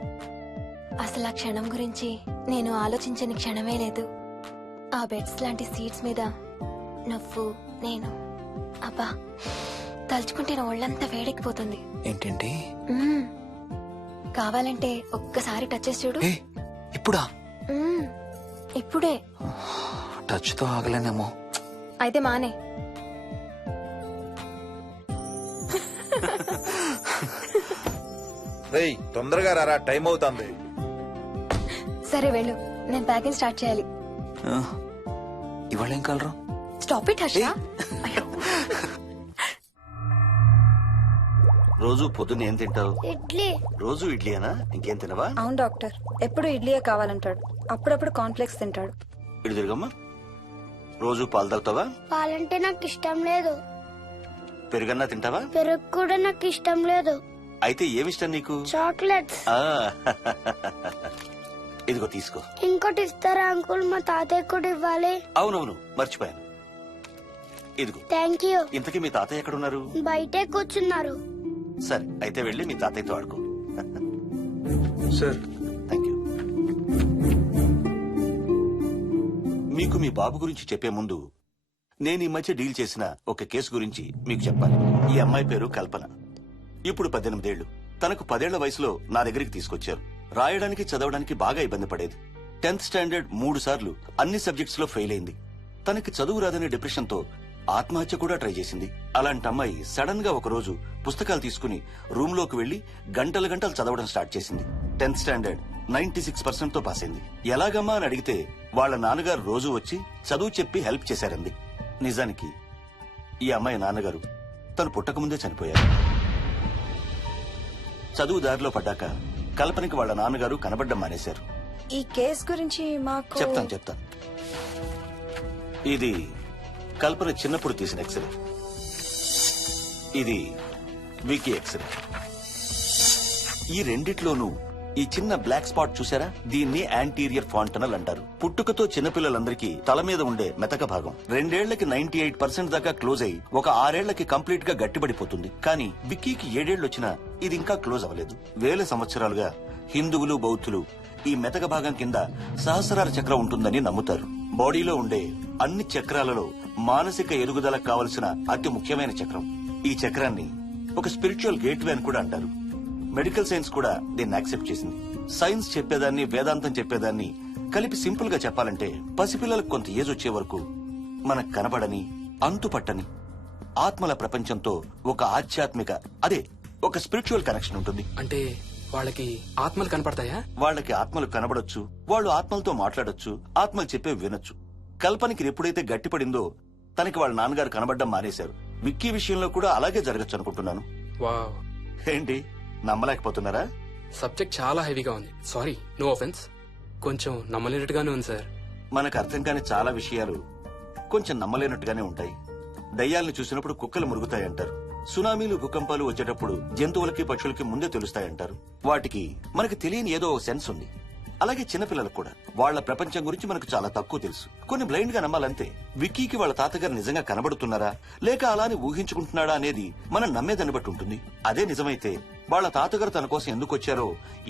అసలు ఆ క్షణం గురించి నేను ఆలోచించని క్షణమే లేదు. ఆ బెడ్స్ లాంటి సీట్స్ మీద నువ్వు నేను. అబ్బా తలుచుకుంటే నా ఒళ్ళంతా వేడెక్కిపోతుంది. ఏంటేంటి? మ్మ్. కావాలంటే ఒక్కసారి టచ్ చేసి చూడు. ఏ ఇప్పుడా? మ్మ్. ఇప్పుడే. టచ్ తో ఆగలేనేమో. అయితే మానే. రేయ్ తొందరగా రారా, టైం అవుతుంది. సరే వెళ్ళు, నేను ప్యాకింగ్ స్టార్ట్ చేయాలి. ఆ, ఇవాళ ఏం కలరు? Stop it Harsha. రోజు పొద్దున్న ఏం తింటావు? ఇడ్లీ. రోజు ఇడ్లీనా? ఇంకేం తినవా? అవును డాక్టర్, ఎప్పుడు ఇడ్లీయే కావాలంటాడు. అప్పుడప్పుడు కాన్ఫ్లెక్స్ తింటాడు. ఇటు తిరగమ్మా. రోజు పాలు తాగుతావా? పాలంటే నాకు ఇష్టం లేదు. పెరుగన్నా తింటావా? పెరుగు కూడా నాకు ఇష్టం లేదు. అయితే ఏమిష్టం నీకు? చాక్లెట్స్. ఆ, ఇదిగో తీసుకో. ఇంకోటి ఇస్తారా అంకుల్? మా తాతయ్య కూడా ఇవ్వాలి. అవునవును మర్చిపోయాను. ఇదిగో. Thank you. ఇంతకీ మీ తాతయ్య ఎక్కడున్నారు? బయటే కూర్చున్నారు. సరే అయితే వెళ్ళి మీ తాతయ్యతో ఆడుకో. Sir thank you. మీకు మీ బాబు గురించి చెప్పే ముందు నేను ఈ మధ్య డీల్ చేసిన ఒక కేసు గురించి మీకు చెప్పాలి. ఈ అమ్మాయి పేరు కల్పన. ఇప్పుడు 18 ఏళ్లు. తనకు 10 ఏళ్ల వయసులో నా దగ్గరికి తీసుకొచ్చారు. రాయడానికి చదవడానికి బాగా ఇబ్బంది పడేది. 10th స్టాండర్డ్ 3 సార్లు అన్ని సబ్జెక్ట్స్ లో ఫెయిల్ అయింది. తనకి చదువు రాదనే డిప్రెషన్ తో ఆత్మహత్య కూడా ట్రై చేసింది. అలాంటి అమ్మాయి సడన్ గా ఒక రోజు పుస్తకాలు తీసుకుని రూమ్ లోకి వెళ్లి గంటలు గంటలు చదవడం స్టార్ట్ చేసింది. 10th స్టాండర్డ్ 96% తో పాస్ అయింది. ఎలాగమ్మా అని అడిగితే వాళ్ళ నాన్నగారు రోజు వచ్చి చదువు చెప్పి హెల్ప్ చేశారంది. నిజానికి ఈ అమ్మాయి నాన్నగారు తను పుట్టకముందే చనిపోయారు. చదువు దారిలో పడ్డాక కల్పనకి వాళ్ళ నాన్నగారు కనబడ్డం మానేశారు. ఈ కేస్ గురించి మాకు చెప్తాను. ఇది కల్పన చిన్నప్పుడు తీసిన ఎక్స్రే. ఇది వికీ ఎక్స్రే. ఈ రెండిట్లోనూ ఈ చిన్న బ్లాక్ స్పాట్ చూసారా? దీన్ని యాంటీరియర్ ఫాంటనల్ అంటారు. పుట్టుకతో చిన్నపిల్లలందరికీ తల మీద ఉండే మెతక భాగం 2 ఏళ్లకి 98% దాకా క్లోజ్ అయి ఒక 6 ఏళ్లకి కంప్లీట్ గా గట్టిపడిపోతుంది. కానీ విక్కీకి 7 ఏళ్లు వచ్చినా ఇది ఇంకా క్లోజ్ అవ్వలేదు. వేల సంవత్సరాలుగా హిందువులు బౌద్ధులు ఈ మెతక భాగం కింద సహస్రార చక్రం ఉంటుందని నమ్ముతారు. బాడీలో ఉండే అన్ని చక్రాలలో మానసిక ఎదుగుదలకు కావలసిన అతి ముఖ్యమైన చక్రం. ఈ చక్రాన్ని ఒక స్పిరిచువల్ గేట్వే అని కూడా అంటారు. మెడికల్ సైన్స్ కూడా దీన్ని యాక్సెప్ట్ చేసింది. సైన్స్ చెప్పేదాన్ని వేదాంతం చెప్పేదాన్ని కలిపి సింపుల్ గా చెప్పాలంటే పసిపిల్లలకు కొంత ఏజ్ వచ్చే వరకు మనకు కనబడని అంతుపట్టని ఆత్మల ప్రపంచంతో ఒక ఆధ్యాత్మిక అదే ఒక స్పిరిచువల్ కనెక్షన్ ఉంటుంది. అంటే వాళ్ళకి ఆత్మలు కనపడతాయా? వాళ్ళకి ఆత్మలు కనబడొచ్చు, వాళ్ళు ఆత్మలతో మాట్లాడొచ్చు, ఆత్మలు చెప్పే వినొచ్చు. కల్పనకి ఎప్పుడైతే గట్టిపడిందో తనకి వాళ్ళ నాన్నగారు కనబడ్డం మానేశారు. విక్కీ విషయంలో కూడా అలాగే జరగచ్చు అనుకుంటున్నాను. వావ్, ఏంటి నమ్మలేకపోతున్నారా? సబ్జెక్ట్ చాలా హెవీగా ఉంది. Sorry, no offence. కొంచెం నమ్మలేనట్టుగానే ఉంది సార్. మనకు అర్థం కాని చాలా విషయాలు కొంచెం నమ్మలేనట్టుగానే ఉంటాయి. దయ్యాల్ని చూసినప్పుడు కుక్కలు మురుగుతాయంటారు. సునామీలు భూకంపాలు వచ్చేటప్పుడు జంతువులకి పక్షులకి ముందే తెలుస్తాయంటారు. వాటికి మనకి తెలియని ఏదో సెన్స్ ఉంది. అలాగే చిన్నపిల్లలకు కూడా వాళ్ల ప్రపంచం గురించి మనకు చాలా తక్కువ తెలుసు. కొన్ని బ్లైండ్ గా నమ్మాలంతే. విక్కీకి వాళ్ళ తాతగారు నిజంగా కనబడుతున్నారా లేక అలానే ఊహించుకుంటున్నాడా అనేది మనం నమ్మేదాన్ని బట్టి ఉంటుంది. అదే నిజమైతే వాళ్ళ తాతగారు తన కోసం ఎందుకు వచ్చారో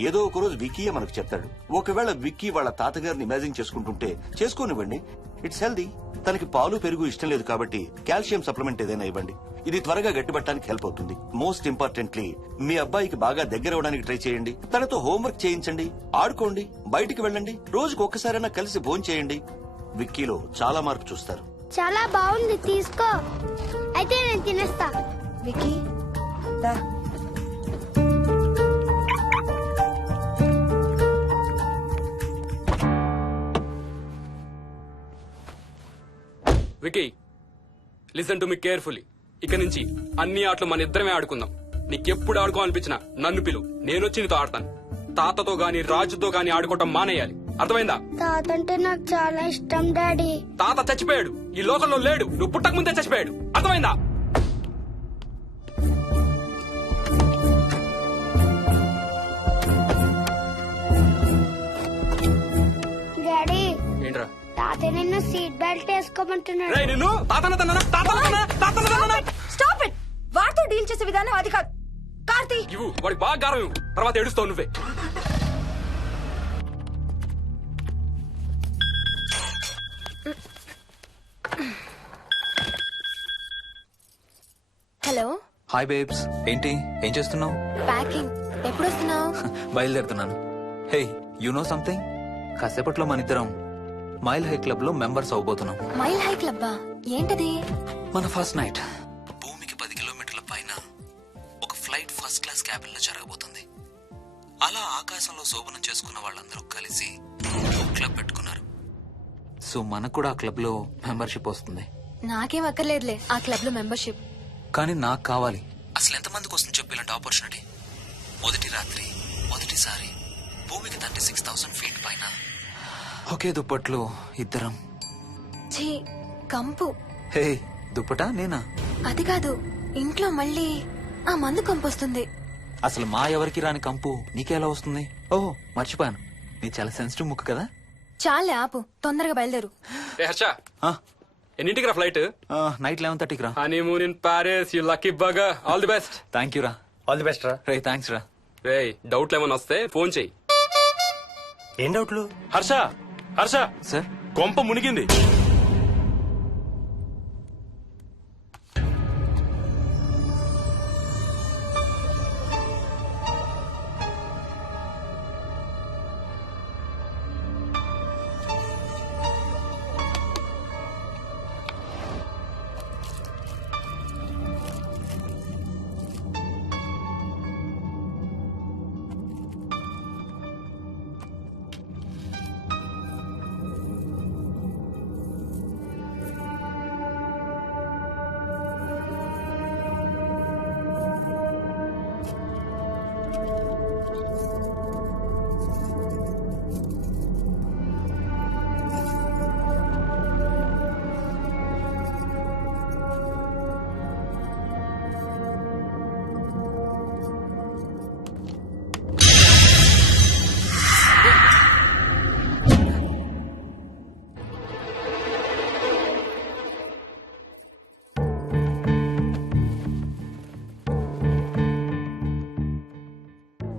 ఏదో ఒక రోజు విక్కీయే మనకు చెప్తాడు. ఒకవేళ విక్కీ వాళ్ళ తాతగారిని ఇమాజిన్ చేసుకుంటుంటే చేసుకోనివ్వండి, ఇట్స్ హెల్దీ. తనకి పాలు పెరుగు ఇష్టం లేదు కాబట్టి కాల్షియం సప్లిమెంట్ ఏదైనా ఇవ్వండి. ఇది త్వరగా గట్టిపట్టడానికి హెల్ప్ అవుతుంది. మోస్ట్ ఇంపార్టెంట్లీ మీ అబ్బాయికి బాగా దగ్గర అవడానికి ట్రై చేయండి. తనతో హోంవర్క్ చేయించండి, ఆడుకోండి, బయటికి వెళ్ళండి, రోజుకు ఒక్కసారైనా కలిసి భోజనం చేయండి. విక్కీలో చాలా మార్పు చూస్తారు. చాలా బాగుంది, తీసుకో. అయితే నేను తినేస్తా. విక్కీ దా. Vicky, listen to me carefully. ఇక నుంచి అన్ని ఆటలు మన ఇద్దరమే ఆడుకుందాం. నీకెప్పుడు ఆడుకోవాలనిపించినా నన్ను పిలు, నేనొచ్చి నీతో ఆడతాను. తాతతో గాని రాజుతో గాని ఆడుకోవటం మానేయాలి, అర్థమైందా? తాత అంటే నాకు చాలా ఇష్టం డాడీ. తాత చచ్చిపోయాడు, ఈ లోకంలో లేడు. నువ్వు పుట్టక ముందే చచ్చిపోయాడు, అర్థమైందా? డాడీ ఏంట్రా? తాత నిన్ను సీట్ బెల్ట్ వేసుకోమంటున్నాడు. రేయ్, నిన్ను స్టాప్ ఇట్. వాడితో డీల్ చేసే విధానం అది కాదు. కార్తీ, ఇవ్వు, వాడికి బాగా గారం ఇవ్వు, తర్వాత ఏడుస్తావు నువ్వే. Hello, hi babes. ఏంటి, ఏం చేస్తున్నావు? ప్యాకింగ్. ఎప్పుడు వస్తున్నావు? బయలుదేరుతున్నాను. Hey, you know something? కాసేపట్లో మన ఇద్దరం మైల్ హై క్లబ్ లో మెంబర్స్ అవబోతున్నాం. మైల్ హై క్లబ్బా? ఏంటది? మన ఫస్ట్ నైట్ భూమికి 10 కిలోమీటర్ల పైన ఒక ఫ్లైట్ ఫస్ట్ క్లాస్ క్యాబిన్ లో జరగబోతుంది. అలా ఆకాశంలో శోభనం చేసుకున్న వాళ్ళందరూ కలిసి క్లబ్ పెట్టుకున్నారు. సో మనకు కూడా ఆ క్లబ్ లో మెంబర్షిప్ వస్తుంది. నాకేం అక్కర్లేదులే ఆ క్లబ్ లో మెంబర్షిప్. కానీ నాకు కావాలి. అసలు ఎంతమందికి వస్తుంది చెప్పు ఇలాంటి ఆపర్చునిటీ? మొదటి రాత్రి, మొదటిసారి భూమికి 36,000 ఫీట్ పైన ఒకే దుప్పట్లో ఇద్దరం. ఛీ, కంపు. హే, దుప్పటా నేనా? అది కాదు, ఇంట్లో మళ్ళీ ఆ మందు కంపొస్తుంది. అసలు మా ఎవరికి రాని కంపు నీకెలా వస్తుంది? ఓహో, మర్చిపోయాను, నీ చాలా సెన్సిటివ్ ముక్కు కదా. చాలే ఆపు, తొందరగా బయలుదేరు. ఏ హర్ష, ఆ, ఎన్నింటికి రా ఫ్లైట్? నైట్ 11:30కి రా. Honeymoon in Paris, you lucky బగా. All the best. Thank you రా. ఆల్ ది బెస్ట్ రా. రే, థ్యాంక్స్ రా. రే, డౌట్లు ఏమైనా వస్తే ఫోన్ చెయ్యి. ఏం డౌట్లు? హర్ష, హర్ష, సార్, కొంప మునిగింది.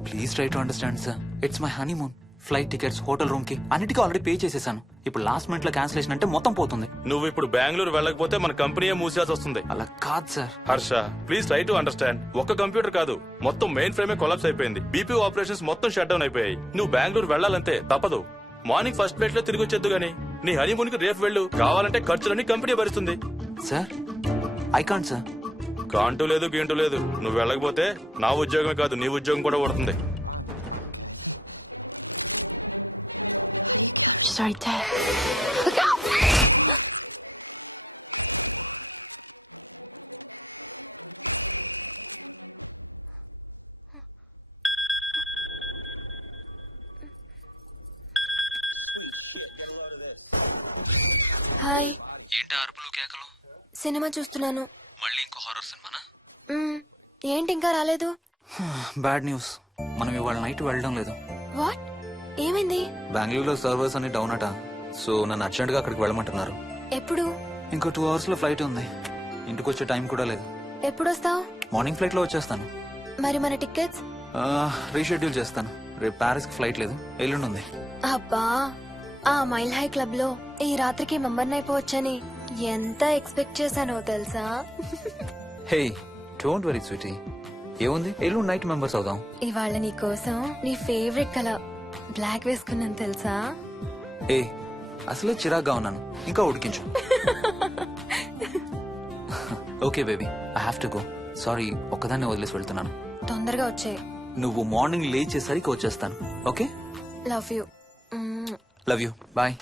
Please try to understand sir. It's my honeymoon. Flight tickets, hotel room కి అన్నిటికీ ఆల్రెడీ పే చేసేసాను. ఇప్పుడు లాస్ట్ మినిట్ లో క్యాన్సిలేషన్ అంటే మొత్తం పోతుంది. నువ్వు ఇప్పుడు బెంగళూరు వెళ్ళకపోతే మన కంపెనీయే మూసేయాల్సి వస్తుంది. అలా కాదు sir. Harsha, please try to understand. ఒక్క కంప్యూటర్ కాదు, మొత్తం మెయిన్ ఫ్రేమే కొలాప్స్ అయిపోయింది. బీపీ ఆపరేషన్స్ మొత్తం షట్ డౌన్ అయిపోయాయి. నువ్వు బెంగళూరు వెళ్ళాలంటే తప్పదు. మార్నింగ్ ఫస్ట్ ఫ్లైట్ లో తిరిగి వచ్చేద్దు గానీ నీ హనీమూన్ కి రేపు వెళ్ళు. కావాలంటే ఖర్చులన్నీ కంపెనీ భరిస్తుంది. Sir, I can't sir. కాంటూ లేదు, గీంటూ లేదు. నువ్వు వెళ్ళకపోతే నా ఉద్యోగమే కాదు, నీ ఉద్యోగం కూడా పడుతుంది. హాయ్. ఏంటి అరుపులు కేకలు? సినిమా చూస్తున్నాను. మళ్ళీ ఇంకో హారర్ సినిమానా? ఏంటి ఇంకా రాలేదు? బ్యాడ్ న్యూస్, మనం ఇవాళ నైట్ వెళ్ళడం లేదు. వాట్? ఏమైంది? బెంగళూరులో సర్వర్స్ అన్ని డౌన్ అట. సో నన్ను అర్జెంట్ గా అక్కడికి వెళ్ళమంటున్నారు. ఎప్పుడు? ఇంకో 2 hours లో ఫ్లైట్ ఉంది. ఇంటికి వచ్చే టైం కూడా లేదు. ఎప్పుడు వస్తావు? మార్నింగ్ ఫ్లైట్ లో వచ్చేస్తాను. మరి మన టికెట్స్? రీషెడ్యూల్ చేస్తాను. రేపు ప్యారిస్ కి ఫ్లైట్ లేదు, ఎల్లుండి ఉంది. అబ్బా, ఆ మైల్ హై క్లబ్ లో ఈ రాత్రికి మెంబర్ని అయిపోవచ్చని ఎంత ఎక్స్పెక్ట్ చేశానో తెలుసా? హే డోంట్ వరీ స్వీటీ, ఏముంది ఎల్లుండి నైట్ మెంబర్స్ అవుదాం. ఇవాళ నీ కోసం నీ ఫేవరెట్ కలర్ బ్లాక్ వేసుకున్నాను తెలుసా? ఏ అసలే చిరాగ్గా ఉన్నాను, ఇంకా ఉడికించు. Okay baby, I have to go. Sorry, ఒక్కదాన్ని వదిలేసి వెళ్తున్నాను. తొందరగా వచ్చే. నువ్వు మార్నింగ్ లేచేసరికి వచ్చేస్తాను. Okay, love you. Love you, bye.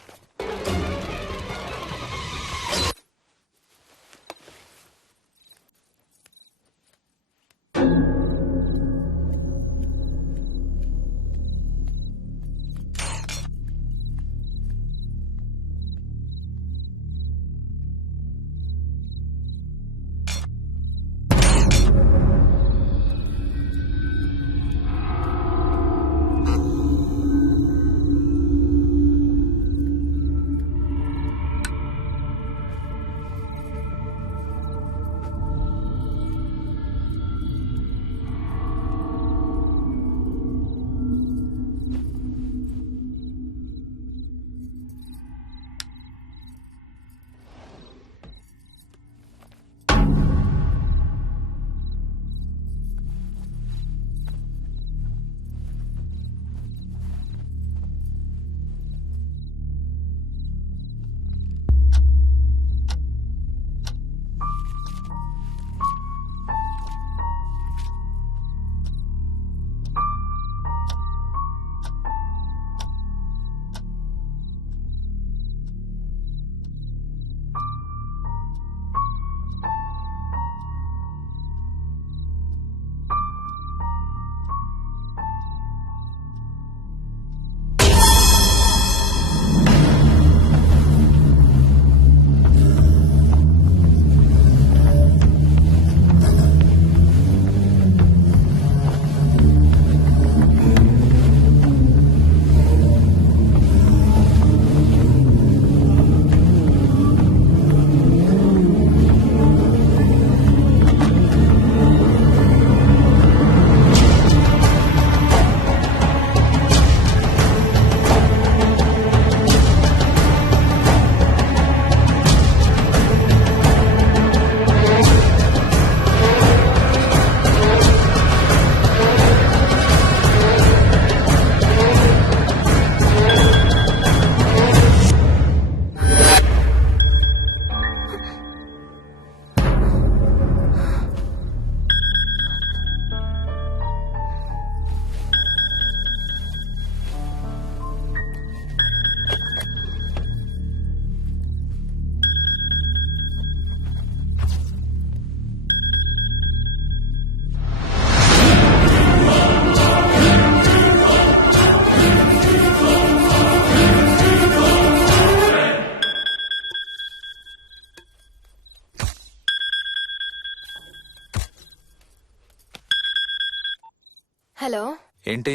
Hello. ఏంటి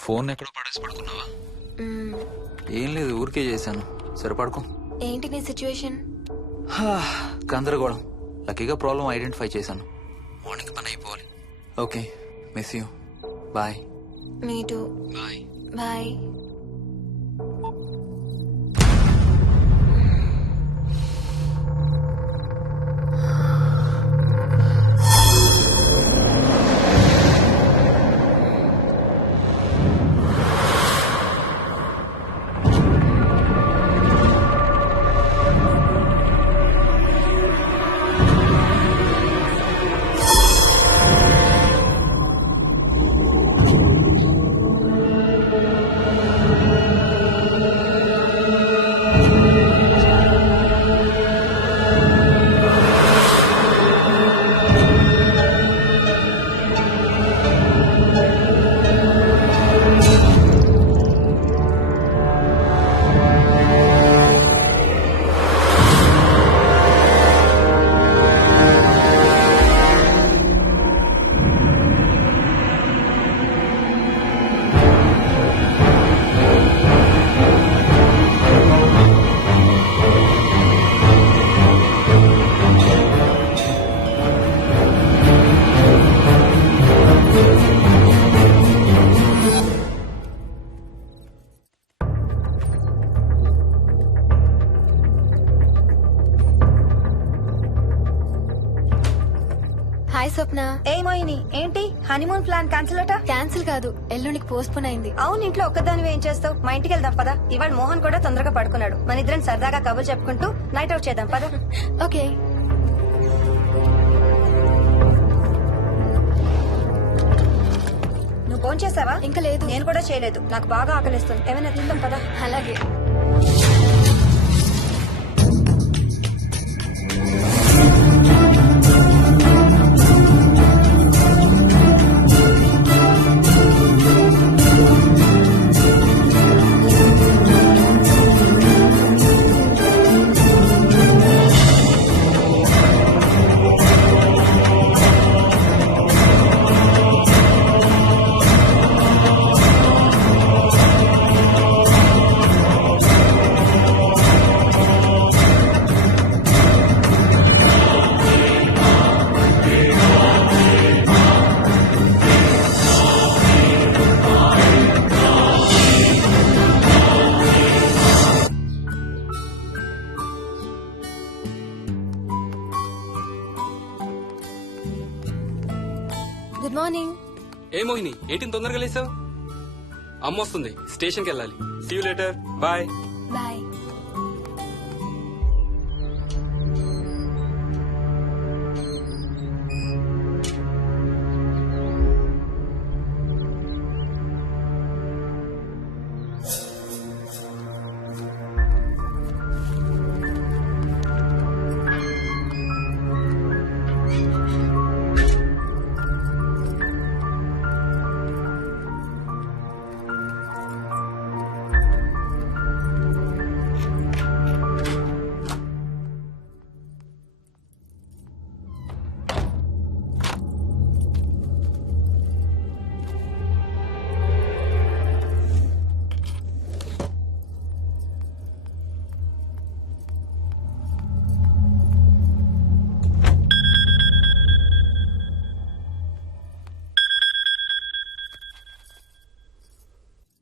ఫోన్ ఎక్కడో పడేసి పడుకున్నావా? ఏం లేదు, ఊరికే చేశాను. సరే పడుకో. ఏంటి నీ సిచ్యువేషన్? గందరగోళం. లక్కీగా ప్రాబ్లం ఐడెంటిఫై చేశాను. మార్నింగ్ పని అయిపోవాలి. Okay, miss you. Bye. Me too. Bye. Bye. Swapna. ఏ మోహిని, ఏంటి హనీమూన్ ప్లాన్ క్యాన్సిల్ అట? క్యాన్సిల్ కాదు, ఎల్లుండికి పోస్ట్ పోన్ అయింది. అవును, ఇంట్లో ఒక్కదానివే ఏం చేస్తావు? మా ఇంటికి వెళ్దాం పదా. ఇవాళ మోహన్ కూడా తొందరగా పడుకున్నాడు. మన ఇద్దరం సరదాగా కబుర్లు చెప్పుకుంటూ నైట్ అవుట్ చేద్దాం పదా. ఓకే. నువ్వు ఫోన్ చేసావా? ఇంకా లేదు. నేను కూడా చేయలేదు. నాకు బాగా ఆకలిస్తుంది. ఏమైనా తిందాం పదా. అలాగే. Good morning. ఏ మోహిని, ఏంటి తొందరగా లేసావు? అమ్మ వస్తుంది, స్టేషన్కి వెళ్ళాలి. See you later. Bye. Bye.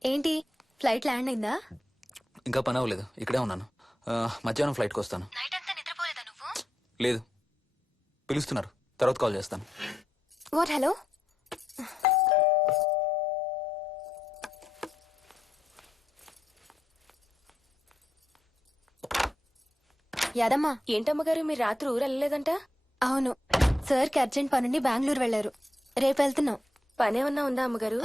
ఏంటి, ఫ్లైట్ ల్యాండ్ అయిందా? ఇంకా పని అవ్వలేదు, ఇక్కడే ఉన్నాను. మధ్యాహ్నం ఫ్లైట్కి వస్తాను. నైట్ అంతా నిద్రపోలేదా నువ్వు? లేదు, పిలుస్తున్నారు, తర్వాత కాల్ చేస్తాను. వాట్? హలో. యాదమ్మా. ఏంటమ్మగారు, మీరు రాత్రి ఊరు వెళ్ళలేదంట? అవును, సార్కి అర్జెంట్ పనుండి బెంగళూరు వెళ్లారు. రేపు వెళ్తున్నాం. పనేమన్నా ఉందా అమ్మగారు?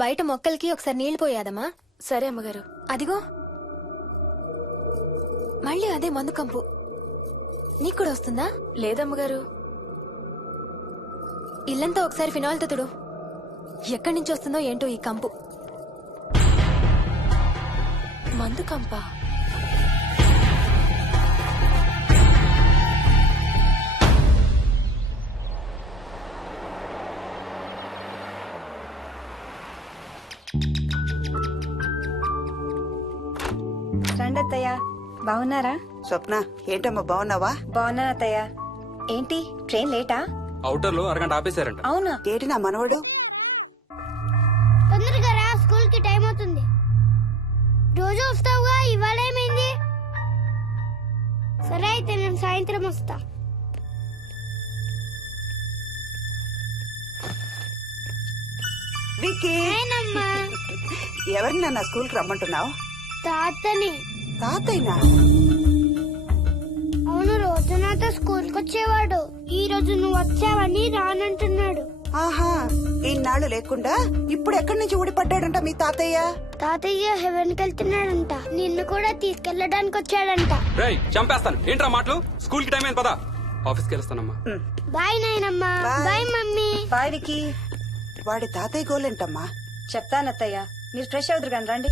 బయట మొక్కలకి ఒకసారి నీళ్లు పోయాదమ్మా. సరే అమ్మగారు. అదిగో మళ్ళీ అదే మందు కంపు. నీకు కూడా వస్తుందా? లేదమ్మగారు. ఇల్లంతా ఒకసారి ఫినాయిల్ తో తుడు. ఎక్కడి నుంచి వస్తుందో ఏంటో ఈ కంపు. మందు కంపా? రండి అత్తయ్య. బాగున్నారా? స్వప్న, ఏంటమ్మా బాగున్నావా? బాగున్నాను అత్తయ్య. ఏంటి ట్రైన్ లేటా? అవుటర్ లో అరగంట ఆపేశారంట. అవునా? ఏంటి నా మనవడు? తొందరగా రా, స్కూల్ కి టైం అవుతుంది. రోజు వస్తావుగా, ఇవాళ ఏమైంది? సరే అయితే నేను సాయంత్రం వస్తా. విక్కీ, ఎవరిని నా స్కూల్ కి రమ్మంటున్నావు? తాతని. తాతయ్యనా? అవును, రోజు నాతో స్కూల్ కి వచ్చేవాడు. ఈ రోజు నువ్వు వచ్చావని రానంటున్నాడు. ఆహా, ఇన్నాళ్ళు లేకుండా ఇప్పుడు ఎక్కడి నుంచి ఊడిపడ్డాడంట మీ తాతయ్య? తాతయ్య హెవెన్ కి వెళ్తున్నాడంట. నిన్ను కూడా తీసుకెళ్లడానికి వచ్చాడంట. రేయ్, చంపేస్తాను. ఏంట్రా మాటలు? స్కూల్ కి టైం అయింది, పదా. ఆఫీస్కి వెళ్తానమ్మా. బాయ్ నాయనమ్మా. Bye mummy. బాయ్ వికీ. వాడి తాతయ్య గోలేంటమ్మా? చెప్తానత్తయ్య, మీరు ఫ్రెష్ అవుతురు కానీ రండి.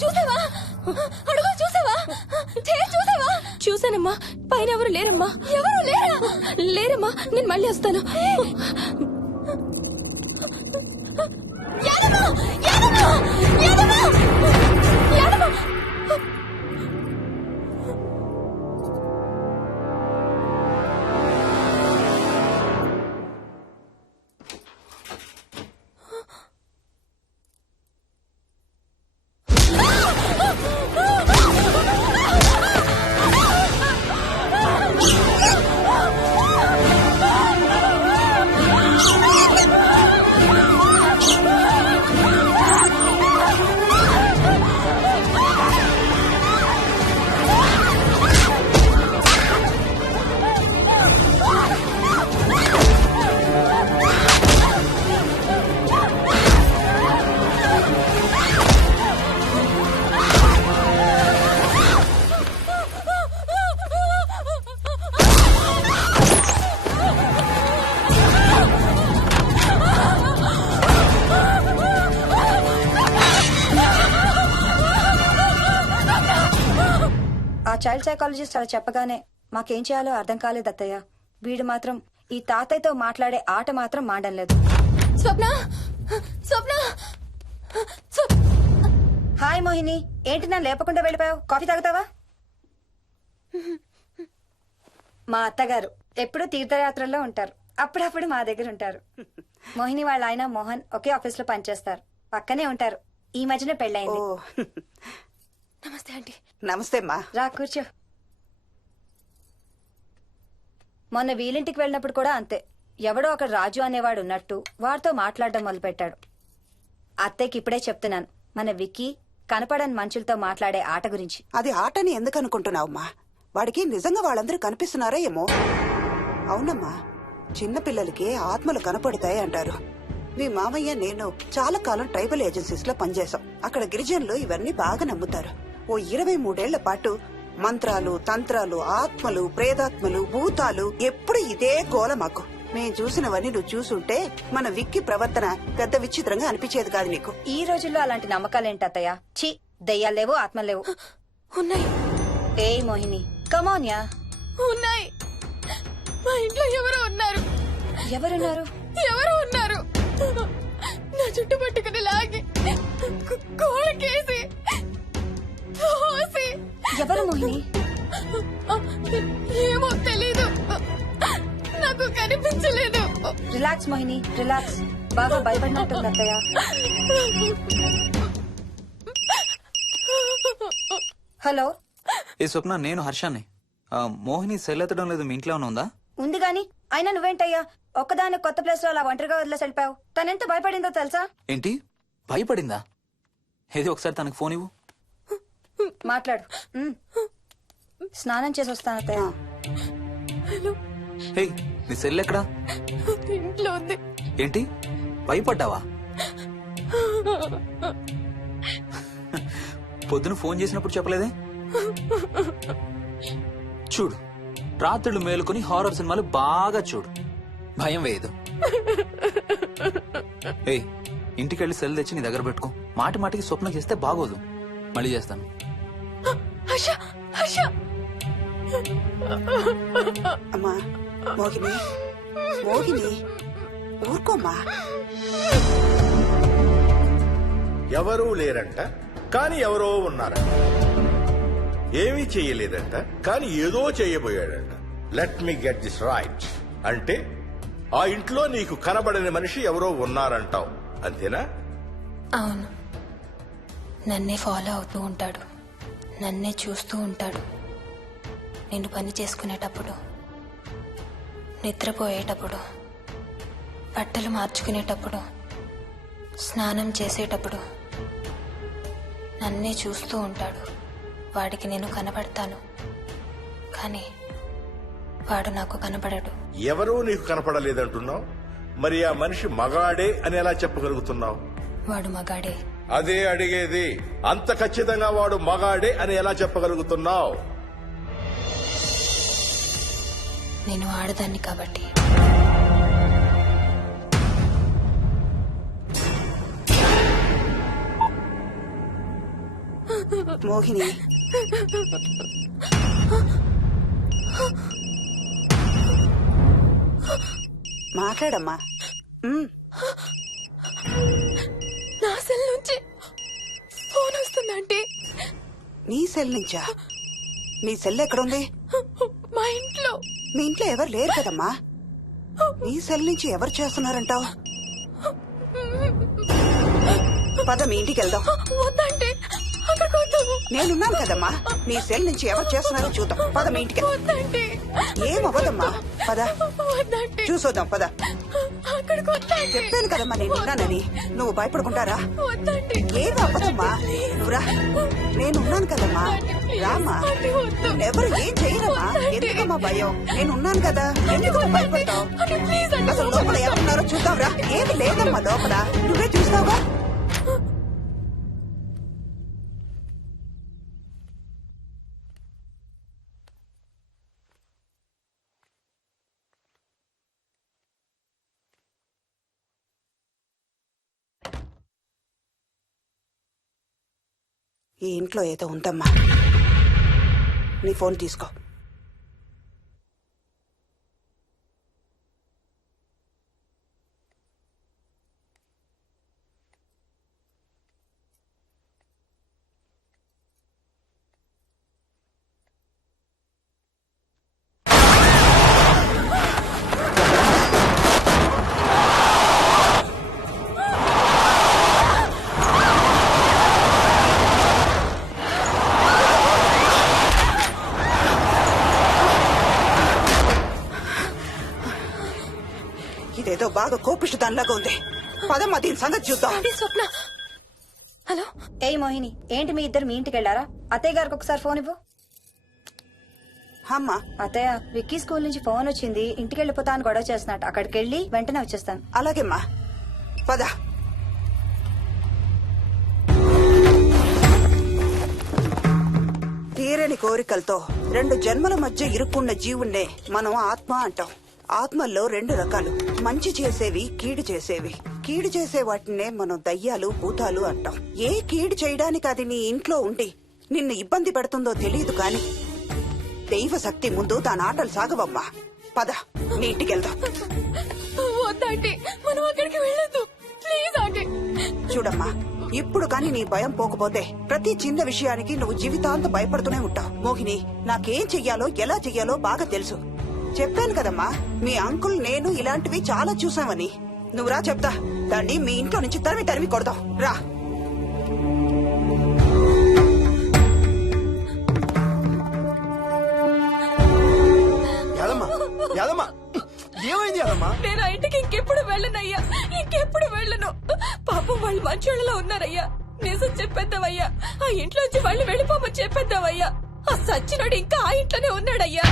చూసావా అడుగు చూసావా చూసావా? చూసానమ్మా, పైన ఎవరు లేరమ్మా. ఎవరు లేరా? లేరమ్మా, నేను మళ్ళీ వస్తాను. యాదమ్మ! యాదమ్మ! యాదమ్మ! యాదమ్మ! ఆ చైల్డ్ సైకాలజిస్ట్ అలా చెప్పగానే మాకేం చేయాలో అర్థం కాలేదు అత్తయ్య. వీడు మాత్రం ఈ తాతయ్యతో మాట్లాడే ఆట మాత్రం మాండం లేదు. స్వప్న స్వప్న హాయ్ మోహిని, ఏంటి నన్ను లేపకుండా వెళ్ళిపోయావు? కాఫీ తాగుతావా? మా అత్తగారు ఎప్పుడూ తీర్థయాత్రల్లో ఉంటారు, అప్పుడప్పుడు మా దగ్గర ఉంటారు. మోహిని వాళ్ళ ఆయన మోహన్ ఒకే ఆఫీస్ లో పనిచేస్తారు, పక్కనే ఉంటారు. ఈ మధ్యన పెళ్ళైంది. నమస్తే ఆంటీ. నమస్తే అమ్మా. రా కూర్చో. మొన్న వీలింటికి వెళ్ళినప్పుడు కూడా అంతే. ఎవడో ఒక రాజు అనేవాడు ఉన్నట్టు వాడితో మాట్లాడడం మొదలుపెట్టాడు. అత్తయ్యకి ఇప్పుడే చెప్తున్నాను, మన విక్కీ కనపడని మనుషులతో మాట్లాడే ఆట గురించి. అది ఆటని ఎందుకు అనుకుంటున్నావమ్మా? వాడికి నిజంగా వాళ్ళందరూ కనిపిస్తున్నారా ఏమో. అవునమ్మా, చిన్నపిల్లలకి ఆత్మలు కనపడతాయి అంటారు. మీ మామయ్య నేను చాలా కాలం ట్రైబల్ ఏజెన్సీస్ లో పనిచేశాం. అక్కడ గిరిజనులు ఇవన్నీ బాగా నమ్ముతారు. ఓ 23 ఏళ్ల పాటు మంత్రాలు, తంత్రాలు, ఆత్మలు, ప్రేతాత్మలు, భూతాలు, ఎప్పుడు ఇదే గోల మాకు. మేం చూసినవన్నీ నువ్వు చూసుంటే మన విక్కి ప్రవర్తన పెద్ద విచిత్రంగా అనిపించేది కాదు నీకు. ఈ రోజుల్లో అలాంటి నమ్మకాలేంటి అత్తయ్య? ఛీ, దెయ్యాలు లేవు, ఆత్మలు లేవు. ఉన్నాయి. ఏ మోహిని, కమోన్యా. ఉన్నాయి. మా ఇంట్లో ఎవరో ఉన్నారు. ఎవరున్నారు? ఎవరో ఉన్నారు. నా చుట్టు పట్టుకుని లాగి కోళ్ళకేసి తోసి. ఎవరు మోహిని? ఏమో తెలీదు, నాకు కనిపించలేదు. Relax Mohini, relax. బాగా భయపడినట్టుంది అత్తయ్య. హలో. ఏ స్వప్న, నేను హర్షాన్ని. మోహిని సెల్ ఎత్తడం లేదు, మీ ఇంట్లో ఏమైనా ఉందా? ఉంది గాని, అయినా నువ్వేంటయ్యా ఒక్కదాని కొత్త ప్లేస్ లో అలా ఒంటరిగా వదిలేసి వెళ్ళిపోయావు? తనెంత భయపడిందో తెలుసా? ఏంటి, భయపడిందా? ఏది ఒకసారి తనకు ఫోన్ ఇవ్వు. మాట్లాడు. స్నానం చేసి వస్తాను అత్తయ్య. హే, నీ సెల్ ఎక్కడా? ఇంట్లో ఉంది. ఏంటి, భయపడ్డావా? పొద్దున ఫోన్ చేసినప్పుడు చెప్పలేదే? చూడు, రాత్రులు మేలుకొని హారర్ సినిమాలు బాగా చూడు, భయం వేయదు. ఏయ్, ఇంటికెళ్ళి సెల్ తెచ్చి నీ దగ్గర పెట్టుకో. మాటి మాటికి స్వప్నం చేస్తే బాగోదు. మళ్ళీ చేస్తాను. అమ్మా మోహిని, మోహిని ఊరుకోమ్మా. ఎవరూ లేరంట, కానీ ఎవరో ఉన్నారంట. ఏమీ చెయ్యలేదంట, కానీ ఏదో చేయబోయాడంట. Let me get this right. అంటే ఆ ఇంట్లో నీకు కనబడని మనిషి ఎవరో ఉన్నారంటావు, అంతేనా? అవును. నన్నే ఫాలో అవుతూ ఉంటాడు, నన్నే చూస్తూ ఉంటాడు. నేను పని చేసుకునేటప్పుడు, నిద్రపోయేటప్పుడు, బట్టలు మార్చుకునేటప్పుడు, స్నానం చేసేటప్పుడు నన్నే చూస్తూ ఉంటాడు. వాడికి నేను కనబడతాను, కానీ వాడు నాకు కనబడడు. ఎవరూ నీకు కనపడలేదంటున్నావు, మరి ఆ మనిషి మగాడే అని ఎలా చెప్పగలుగుతున్నావు? వాడు మగాడే. అదే అడిగేది. అంత ఖచ్చితంగా వాడు మగాడే అని ఎలా చెప్పగలుగుతున్నావు? నేను ఆడదాన్ని కాబట్టి. మోహిని మాట్లాడమ్మా. నా సెల్ నుంచి ఫోన్ వస్తుందంటే నీ సెల్ నుంచా? నీ సెల్ ఎక్కడుంది? మా ఇంట్లో. మీ ఇంట్లో ఎవరు లేరు కదమ్మా. నీ సెల్ నుంచి ఎవరు చేస్తున్నారంటావు? పద మీ ఇంటికి వెళ్దాం. వద్దంటే అక్కడికి వద్దాము. నేనున్నాను కదమ్మా. నీ సెల్ నుంచి ఎవరు చేస్తున్నారో చూద్దాం. పద మీ ఇంటికి. వద్దంటే ఏం అవ్వదమ్మా. పద వద్దంటే చూసొద్దాం. పద. అక్కడికి వద్దంటే. చెప్పాను కదమ్మా నేనున్నానని. నువ్వు భయపడుకుంటారా? వద్దంటే. ఏం అవ్వదమ్మా. నువ్వురా. నేనున్నాను కదమ్మా. రామ్మా. ఎవరు ఏం చేయరమ్మా. ఎందుకమ్మా భయం? నేనున్నాను కదా. ఎందుకమ్మా భయపడతావు? అసలు లోపల ఎవరున్నారో చూద్దాంరా. ఏమి లేదమ్మా లోపల. నువ్వే చూస్తావా? ఈ ఇంట్లో ఏదో ఉందమ్మా. నీ ఫోన్ తీసుకో. ఇదేదో బాగా కోపిష్టి దానిలాగా ఉంది. పదమ్మా దీని సంగతి చూద్దాం. స్వప్న. హలో. ఏయ్ మోహిని, ఏంటి మీ ఇద్దరు మీ ఇంటికి వెళ్లారా? అత్తయ్య గారికి ఒకసారి ఫోన్ ఇవ్వు. అమ్మా. అత్తయ్య, విక్కీ స్కూల్ నుంచి ఫోన్ వచ్చింది. ఇంటికి వెళ్ళిపోతా అని గొడవ చేస్తున్నట్టు. అక్కడికి వెళ్ళి వెంటనే వచ్చేస్తాను. అలాగేమ్మా. పద. తీరని కోరికలతో 2 జన్మల మధ్య ఇరుక్కున్న జీవుణ్ణే మనం ఆత్మ అంటాం. ఆత్మల్లో 2 రకాలు. మంచి చేసేవి, కీడు చేసేవి. కీడు చేసే వాటినే మనం దయ్యాలు, భూతాలు అంటాం. ఏ కీడు చేయడానికి అది నీ ఇంట్లో ఉండి నిన్ను ఇబ్బంది పెడుతుందో తెలియదు కాని దైవ శక్తి ముందు దాని ఆటలు సాగవమ్మా. పద నీ ఇంటికి వెళ్దాం. వద్దంటే మనం అక్కడికి వెళ్ళొద్దు. ప్లీజ్ అంటే. చూడమ్మా, ఇప్పుడు కాని నీ భయం పోకపోతే ప్రతి చిన్న విషయానికి నువ్వు జీవితాంతం భయపడుతూనే ఉంటావు. మోహిని, నాకేం చెయ్యాలో ఎలా చెయ్యాలో బాగా తెలుసు. చెప్పాను కదమ్మా, మీ అంకుల్ నేను ఇలాంటివి చాలా చూసామని. నువ్వు రా చెప్తా. దాన్ని మీ ఇంట్లో నుంచి తరిమి కొడదాం. రా. ఏమైంది యాదమ్మా? నేను ఆ ఇంటికి ఇంకెప్పుడు వెళ్ళనయ్యా. ఇంకెప్పుడు వెళ్ళను. పాపం వాళ్ళు మంచోళ్ళలో ఉన్నారయ్యా. నిజం చెప్పేద్దామయ్యా. ఆ ఇంట్లోంచి వాళ్ళు వెళ్ళిపోమని చెప్పేద్దామయ్యా. ఆ సచ్చినోడు ఇంకా ఆ ఇంట్లోనే ఉన్నాడయ్యా.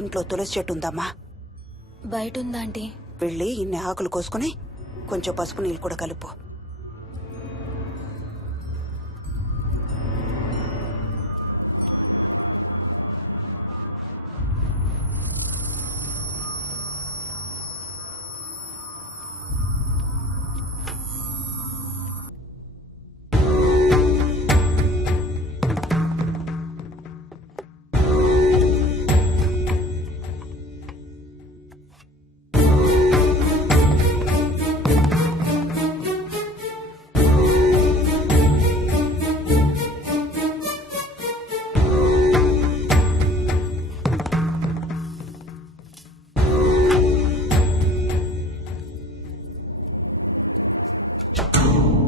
ఇంట్లో తులసి చెట్టు ఉందమ్మా. బయట ఉందా ఆంటీ? వెళ్ళి ఇన్ని ఆకులు కోసుకుని కొంచెం పసుపు నీళ్ళు కూడా కలుపు.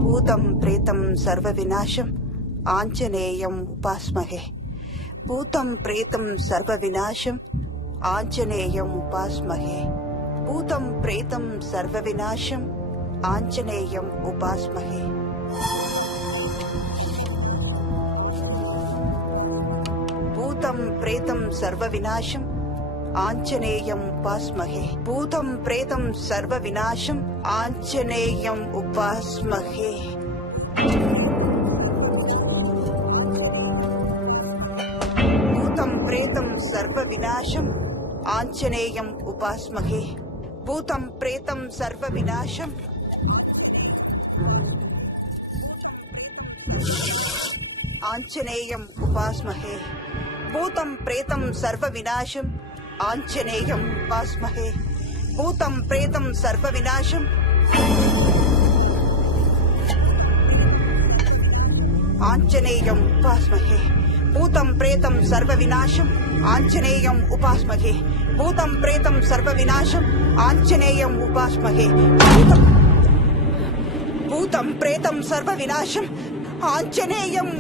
భూతం ప్రేతం సర్వ వినాశం ఆంజనేయం ఉపాస్మహే. భూతం ప్రేతం సర్వ వినాశం ఆంజనేయం ఉపాస్మహే భూతం ప్రేతం సర్వ వినాశం ఆంజనేయం ఉపాస్మహే భూతం ప్రేతం సర్వ వినాశం ఆంజనేయం ఉపాస్మహే భూతం ప్రేతం సర్వ వినాశం ఆంజనేయం ఉపాస్మహే భూతం ప్రేతం సర్వ వినాశం ఆంజనేయం ఉపాస్మహే భూతం ప్రేతం సర్వ వినాశం ఆంజనేయం ఉపాస్మహే భూతం ప్రేతం సర్వ వినాశం ఆంజనేయం ఉపాస్మహే భూతం ప్రేతం సర్వ వినాశం ఆంజనేయం ఉపాస్మహే భూతం ప్రేతం సర్వ వినాశం ఆంజనేయం ఉపాస్మహే భూతం ప్రేతం సర్వ వినాశం ఆంజనేయం ఉపాస్మహే భూతం ప్రేతం సర్వ వినాశం Anjaneyam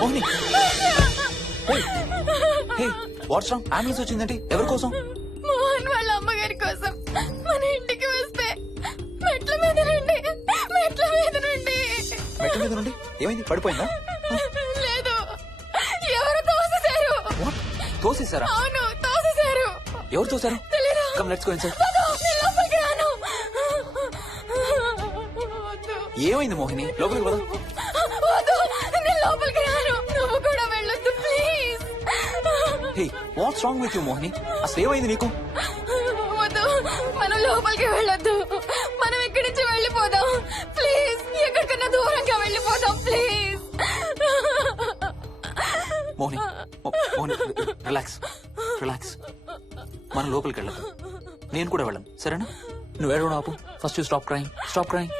Mohini what's wrong? Ambulance వచ్చిందంటే ఎవరి కోసం? మోహన్ వాళ్ళ అమ్మగారి కోసం. మన ఇంటికి వస్తే మెట్ల మీద నుండి మెట్ల మీద నుండి ఏమైంది? పడిపోయిందా? లేదు, ఎవరు తోసేశారు. తోసేశారా? అవును, తోసేశారు. ఎవరు తోసారు? తెలీదు. Come let's go inside. లోపలికి రాను. ఏమైంది మోహిని? లోపలికి పద. వద్దు, నేను లోపలికి రాను. నువ్వు కూడా వెళ్ళొద్దు please. Hey what's wrong with you Mohini? అసలు ఏమైంది నీకు? వద్దు, మనం లోపలికి వెళ్ళొద్దు. మనం ఇక్కడి నుంచి వెళ్ళిపోదాం ప్లీజ్. ఎక్కడికన్నా దూరంగా వెళ్ళిపోదాం please. Mohini Mohini relax relax. మనం లోపలికి వెళ్ళదు. నేను కూడా వెళ్ళను, సరేనా? నువ్వు ఏడవడం ఆపు. First you stop crying.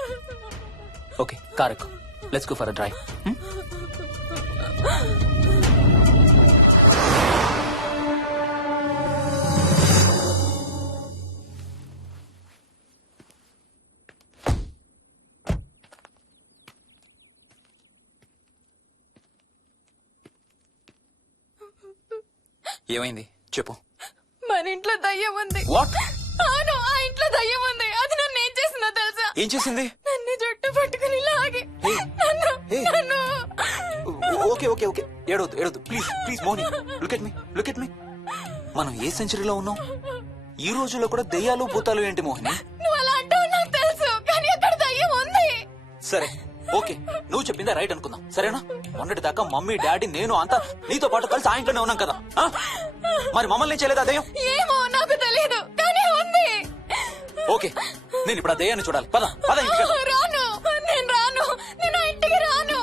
Okay, car ఎక్కు. Let's go for a drive. ఏమైంది చెప్పు. మన ఇంట్లో దయ్యం ఉంది. వాట్? అవును, ఆ ఇంట్లో దయ్యం ఉంది. అది నన్ను ఏం చేసిందో తెలుసా? ఏం చేసింది? నన్ను జుట్టు పట్టుకుని లాగి నన్ను ఓకే ఓకే ఓకే, ఏడవద్దు please Mohini. Look at me. మనం ఏ సెంచరీలో ఉన్నాం? ఈ రోజుల్లో కూడా దెయ్యాలు భూతాలు ఏంటి మోహిని? నువ్వు అలా అంటావు నాకు తెలుసు, కానీ అక్కడ దయ్యం ఉంది. సరే ఓకే, నువ్వు చెప్పిందే రైట్ అనుకుందాం, సరేనా? మొన్నటి దాకా మమ్మీ డాడీ నేను అంతా నీతో పాటు కలిసి ఆ ఇంట్లోనే ఉన్నాం కదా. మరి మమ్మల్ని చేయలేదా దెయ్యం? ఏమో నాకు తెలియదు, కానీ ఉంది. ఓకే, నేను ఇప్పుడు ఆ దెయ్యాన్ని చూడాలి. పద ఇంటికి వెళ్దాం. నేను రాను. నేను ఆ ఇంటికి రాను.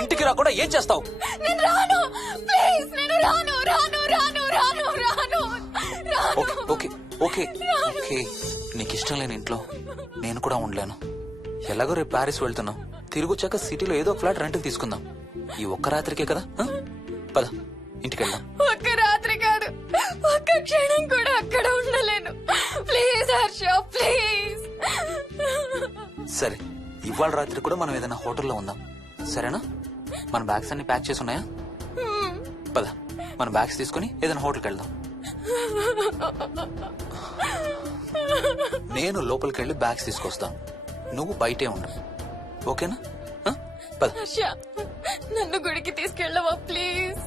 ఇంటికి రాకుండా ఏం చేస్తావు? నేను రాను ప్లీజ్. నేను రాను. ఓకే నీకు ఇష్టం లేని ఇంట్లో నేను కూడా ఉండలేను. ఎలాగో రేపు ప్యారిస్ వెళ్తున్నాం. తిరిగి వచ్చాక సిటీలో ఏదో ఫ్లాట్ రెంట్కి తీసుకుందాం. ఈ ఒక్క రాత్రికే కదా. పద ఇంటికి వెళ్దాం. ఒక్క రాత్రి కాదు, ఒక్క క్షణం కూడా అక్కడ ఉండలేను. Please Harsha, please. సరే, ఇవాళ రాత్రి కూడా మనం ఏదైనా హోటల్లో ఉందాం, సరేనా? మన బ్యాగ్స్ అన్ని ప్యాక్ చేసి ఉన్నాయా? పద మన బ్యాగ్స్ తీసుకుని ఏదైనా హోటల్కి వెళ్దాం. నేను లోపలికి వెళ్ళి బ్యాగ్స్ తీసుకొస్తాను, నువ్వు బయటే ఉండు, ఓకేనా? పద. హర్ష, నన్ను గుడికి తీసుకెళ్ళవా ప్లీజ్?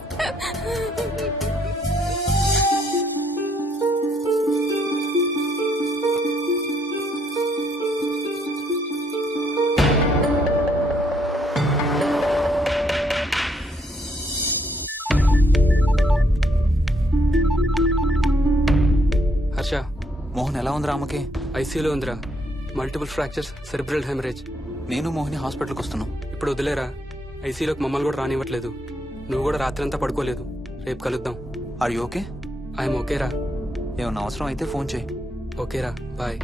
హర్ష, మోహన్ ఎలా ఉంది రామకి? ఐసీయూలో ఉందిరా. Multiple fractures, cerebral haemorrhage. నేను మోహిని హాస్పిటల్కి వస్తున్నాం. ఇప్పుడు వదిలేరా, ఐసీలోకి మమ్మల్ని కూడా రానివ్వట్లేదు. నువ్వు కూడా రాత్రంతా పడుకోలేదు. రేపు కలుద్దాం. Are you okay? ఐఎమ్ ఓకేరా. ఏమన్నా అవసరం అయితే ఫోన్ చేయి. ఓకేరా, బాయ్.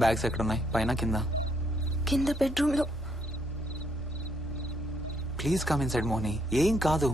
బ్యాగ్స్ ఎక్కడున్నాయి? పైన కింద? కింద బెడ్రూమ్ లో. Please come inside Mohini. ఏం కాదు.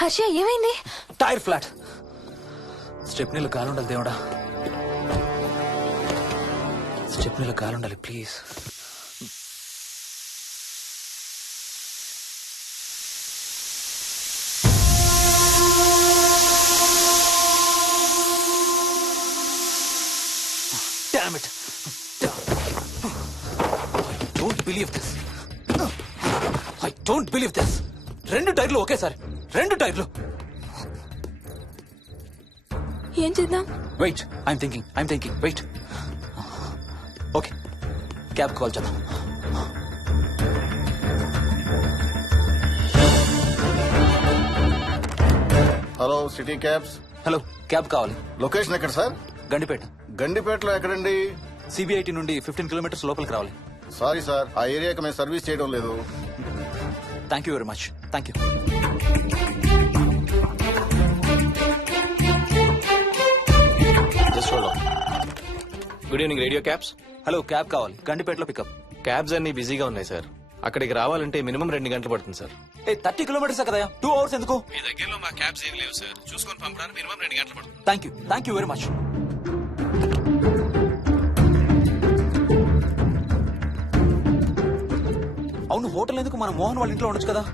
హర్ష ఏమైంది? Tyre flat. స్టెప్నీలో కాలుండాలి దేవుడా. స్టెప్నీలో కాలుండాలి please. Damn it. I don't believe this. I don't believe this. 2 టైర్లు ఒకేసారి. 2 టైర్లు. ఏం చేద్దాం? Wait, I'm thinking. Wait. Okay, cab call చేద్దాం. Hello, city cabs. Hello, cab కావాలి. లొకేషన్ ఎక్కడ సార్? గండిపేట. గండిపేటలో ఎక్కడండి? సిబిఐటి నుండి 15 కిలోమీటర్స్ లోపలికి రావాలి. సారీ సార్, ఆ ఏరియాకి మేము సర్వీస్ చేయడం లేదు. Thank you very much. Thank you. Good evening radio cabs. Hello, cab కావాలి. గండిపేటలో పికప్. క్యాబ్స్ అన్ని బిజీగా ఉన్నాయి సార్. అక్కడికి రావాలంటే మినిమం 2 గంటలు పడుతుంది సార్. 30 కిలోమీటర్స్ కదా, 2 అవర్స్ ఎందుకు? మీ దగ్గరలో మా క్యాబ్స్ ఏం లేవు సార్. చూసుకొని పంపడానికి మినిమం 2 గంటలు పడుతుంది. Thank you very much. అవును, హోటల్ ఎందుకు? మన మోహన్ వాళ్ళ ఇంట్లో ఉండొచ్చు కదా.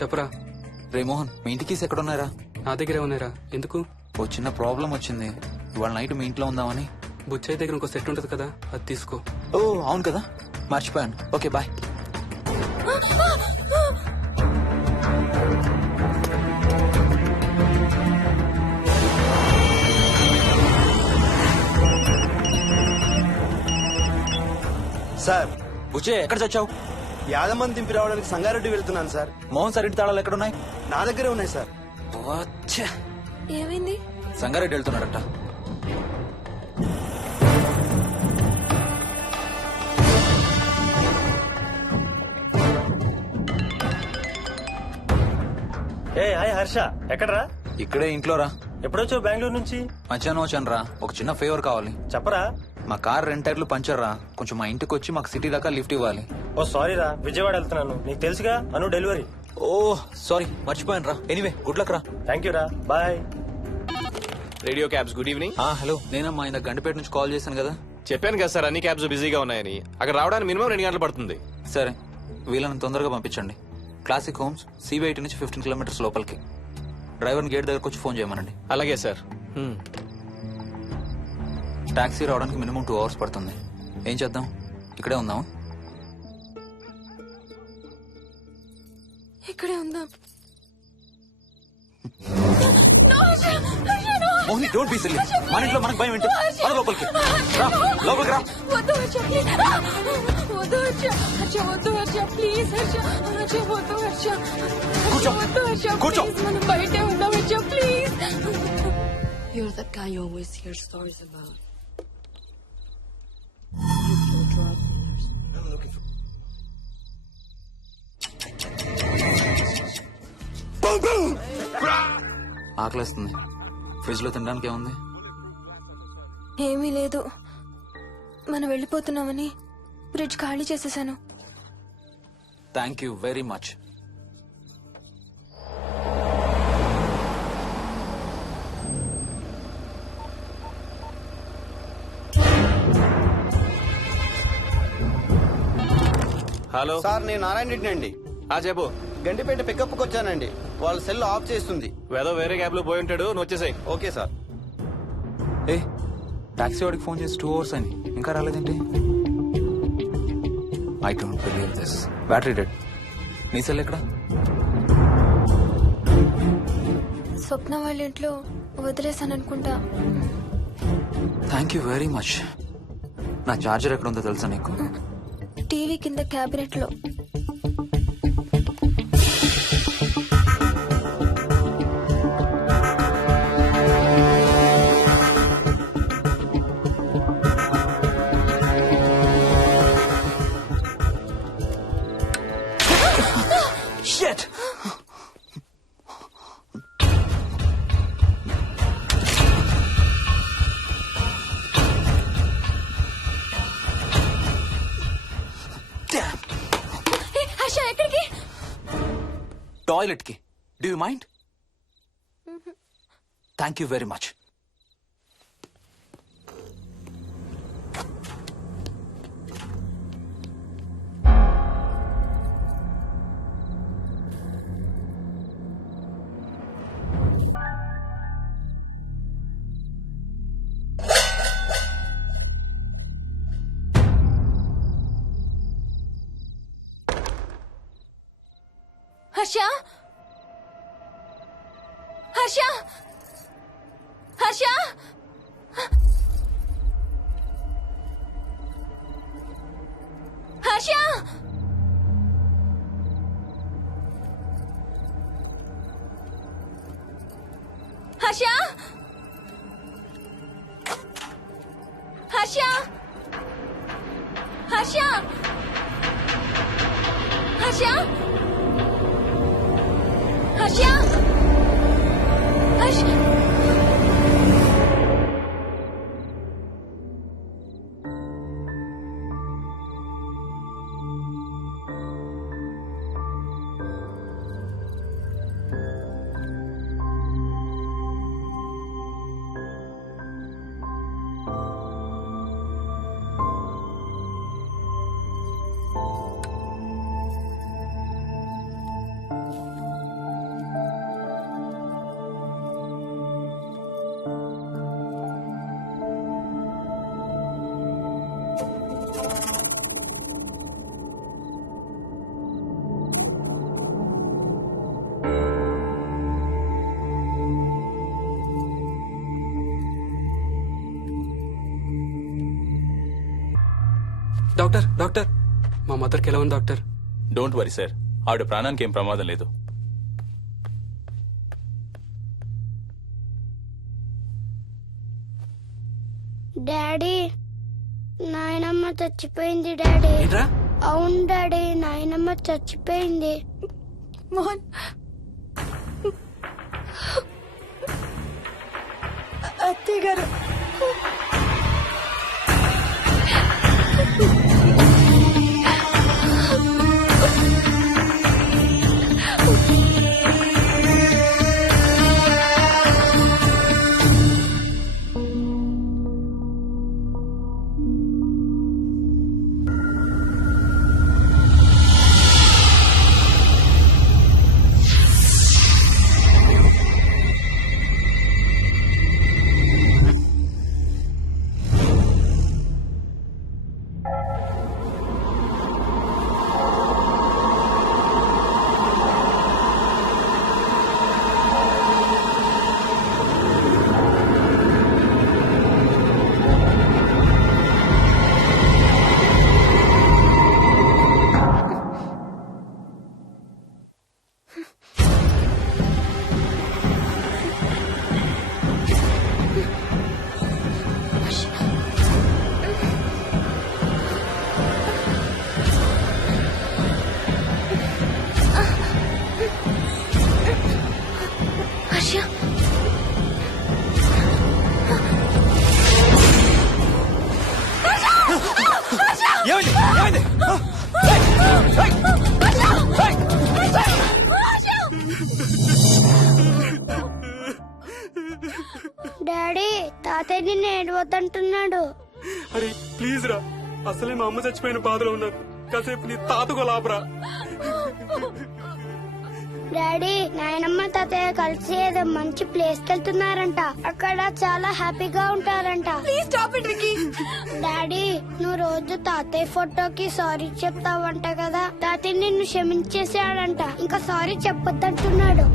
చెప్పరా. రే మోహన్, మీ ఇంటికి ఎక్కడ ఉన్నారా? నా దగ్గరే ఉన్నారా. ఎందుకు? ఓ చిన్న ప్రాబ్లం వచ్చింది. ఇవాళ నైట్ మీ ఇంట్లో ఉందామని. బుచ్చయ్య దగ్గర ఇంకో సెట్ ఉంటది కదా, అది తీసుకో. ఓ అవును కదా, మర్చిపోయాను. Okay bye. సార్, బుచ్చయ్య ఎక్కడ చచ్చావు? యాదమ్మని దింపి రావడానికి సంగారెడ్డి వెళ్తున్నాను సార్. మోహన్ సార్ ఇంటి తాళాలు ఎక్కడ ఉన్నాయి? నా దగ్గరే ఉన్నాయి సార్. ఏమైంది? సంగారెడ్డి వెళ్తున్నాడట. ఏ హాయ్ హర్ష, ఎక్కడరా? ఇక్కడే ఇంట్లో రా. ఎప్పుడొచ్చావు బెంగళూరు నుంచి? మధ్యాహ్నం వచ్చాను రా. ఒక చిన్న ఫేవర్ కావాలి. చెప్పరా. మా కార్ 2 టైర్లు పంచర్ రా. కొంచెం మా ఇంటికి వచ్చి మాకు సిటీ దాకా లిఫ్ట్ ఇవ్వాలి. ఓ సారీ రా, విజయవాడ వెళ్తున్నాను. నీకు తెలుసుగా, అను డెలివరీ. ఓ సారీ, మర్చిపోయాను రా. ఎనీవే, గుడ్ లక్ రా. థ్యాంక్ యూ రా, bye. Radio cabs, good evening. Hello, నేనమ్మా ఇంత గండిపేట నుంచి కాల్ చేశాను కదా. చెప్పాను కదా సార్, అన్ని క్యాబ్స్ బిజీగా ఉన్నాయని. అక్కడ రావడానికి మినిమం 2 గంటలు పడుతుంది. సరే, వీళ్ళని తొందరగా పంపించండి. క్లాసిక్ హోమ్స్, సిబిఐటి నుంచి 15 కిలోమీటర్స్ లోపలికి. డ్రైవర్ని గేట్ దగ్గరకు వచ్చి ఫోన్ చేయమనండి. అలాగే సార్. టాక్సీ రావడానికి మినిమం 2 అవర్స్ పడుతుంది. ఏం చేద్దాం? ఇక్కడే ఉందాం. ఇక్కడే ఉందాం. Mohini, don't be silly. మన ఇంట్లో మనకు భయం ఏంటి? మన లోపలికి రా, లోపలికి రా. వద్దు హర్ష, ప్లీజ్. వద్దు హర్ష. హర్ష వద్దు హర్ష, ప్లీజ్ హర్ష. హర్ష వద్దు హర్ష. కూర్చో. వద్దు హర్ష, కూర్చో. ప్లీజ్. మనం బయటే ఉందాం Harsha, please. You're that guy you always hear stories about. ఆకలేస్తుంది. ఫ్రిడ్జ్ లో తినడానికి ఏముంది? ఏమీ లేదు. మనం వెళ్ళిపోతున్నామని ఫ్రిడ్జ్ ఖాళీ చేసేసాను. Thank you very much. Hello sir, నేను నారాయణ రెడ్డి అండి. చెప్పు. గండిపేట పికప్కి వచ్చానండి. వాళ్ళ సెల్ ఆఫ్ చేస్తుంది. ఏదో వేరే క్యాబ్ లో పోయి ఉంటాడు. నువ్వు వచ్చేసాయి. Okay sir. ఏ టాక్సీ వాడికి ఫోన్ చేసి 2 hours అని ఇంకా రాలేదేంటి? I don't believe this. Battery dead. నీ సెల్ ఎక్కడ? స్వప్న వాళ్ళ ఇంట్లో వదిలేసాను అనుకుంటా. Thank you very much. నా చార్జర్ ఎక్కడ ఉందో తెలుసా నీకు? టీవీ కింద క్యాబినెట్ లో. Shit! హర్ష ఎక్కడికి? టాయిలెట్ కి. Do you mind? Thank you very much. Harsha Harsha Harsha Harsha Harsha Harsha Harsha Harsha Harsha Harsha doctor doctor, మా మదర్కి ఎలా ఉంది డాక్టర్? డోంట్ వరీ సార్, ఆవిడ ప్రాణానికి ఏం ప్రమాదం లేదు. డాడీ, నాయనమ్మ చచ్చిపోయింది డాడీ. అవును డాడీ, నాయనమ్మ చచ్చిపోయింది. మోహన్, అత్తయ్య గారు. డాడీ తాతయ్య నిన్ను ఏడవద్దంటున్నాడు. అరే ప్లీజ్ రా, అసలే మా అమ్మ చచ్చిపోయిన బాధలో ఉన్నారు. కాసేపు నీ తాతకు లాపరా. డాడీ నాయనమ్మ తాతయ్య కలిసి ఏదో మంచి ప్లేస్ కి వెళ్తున్నారంట. అక్కడ చాలా హ్యాపీగా ఉంటారంట. డాడీ నువ్వు రోజు తాతయ్య ఫోటోకి సారీ చెప్తావంట కదా. తాతయ్య నిన్ను క్షమించేసాడంట. ఇంకా సారీ చెప్పొద్దంటున్నాడు.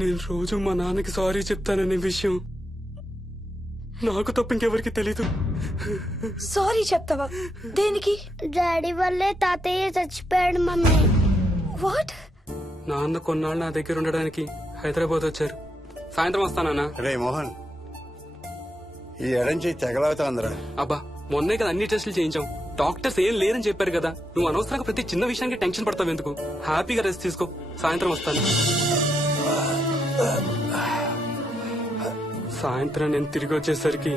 నేను రోజు మా నాన్నకి సారీ చెప్తాననే విషయం నాకు తప్ప ఇంకెవరికి తెలీదు. సారీ చెప్తావా? దేనికి? డాడీ వల్లే తాతయ్య చచ్చిపోయాడు మమ్మీ. వాట్? నాన్న కొన్నాళ్ళు నా దగ్గర ఉండడానికి హైదరాబాద్ వచ్చారు. సాయంత్రం వస్తానా? రే మోహన్, ఈ ఎడంచి తెగలవుతాందిరా. అబ్బా మొన్నే కదా అన్ని టెస్టులు చేయించాం. డాక్టర్స్ ఏం లేరని చెప్పారు కదా. నువ్వు అనవసరంగా ప్రతి చిన్న విషయానికి టెన్షన్ పడతావు ఎందుకు? హ్యాపీగా రెస్ట్ తీసుకో. సాయంత్రం వస్తాను. సాయంత్రం నేను తిరిగి వచ్చేసరికి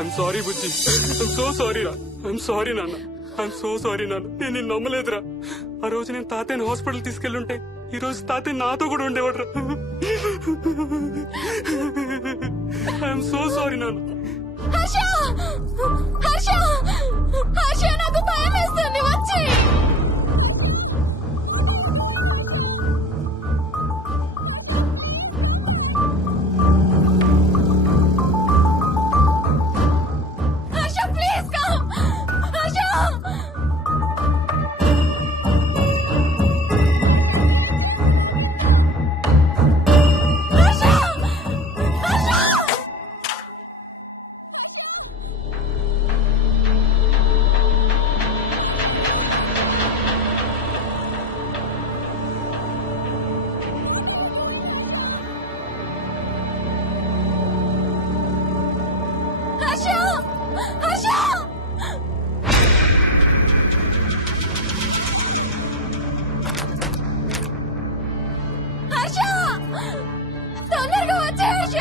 I'm sorry Bujji. I'm so sorry రా. ఐఎమ్ సారీ నాన్న. ఐఎమ్ సో సారీ నాన్న. నేను నిన్ను నమ్మలేదురా. ఆ రోజు నేను తాతయ్యని హాస్పిటల్ తీసుకెళ్లుంటే ఈ రోజు తాతయ్య నాతో కూడా ఉండేవాడు రా. ఐఎమ్ సో సారీ నాన్న. నాకు భయం వేస్తుంది. వచ్చి తొందరగా వచ్చే హర్ష.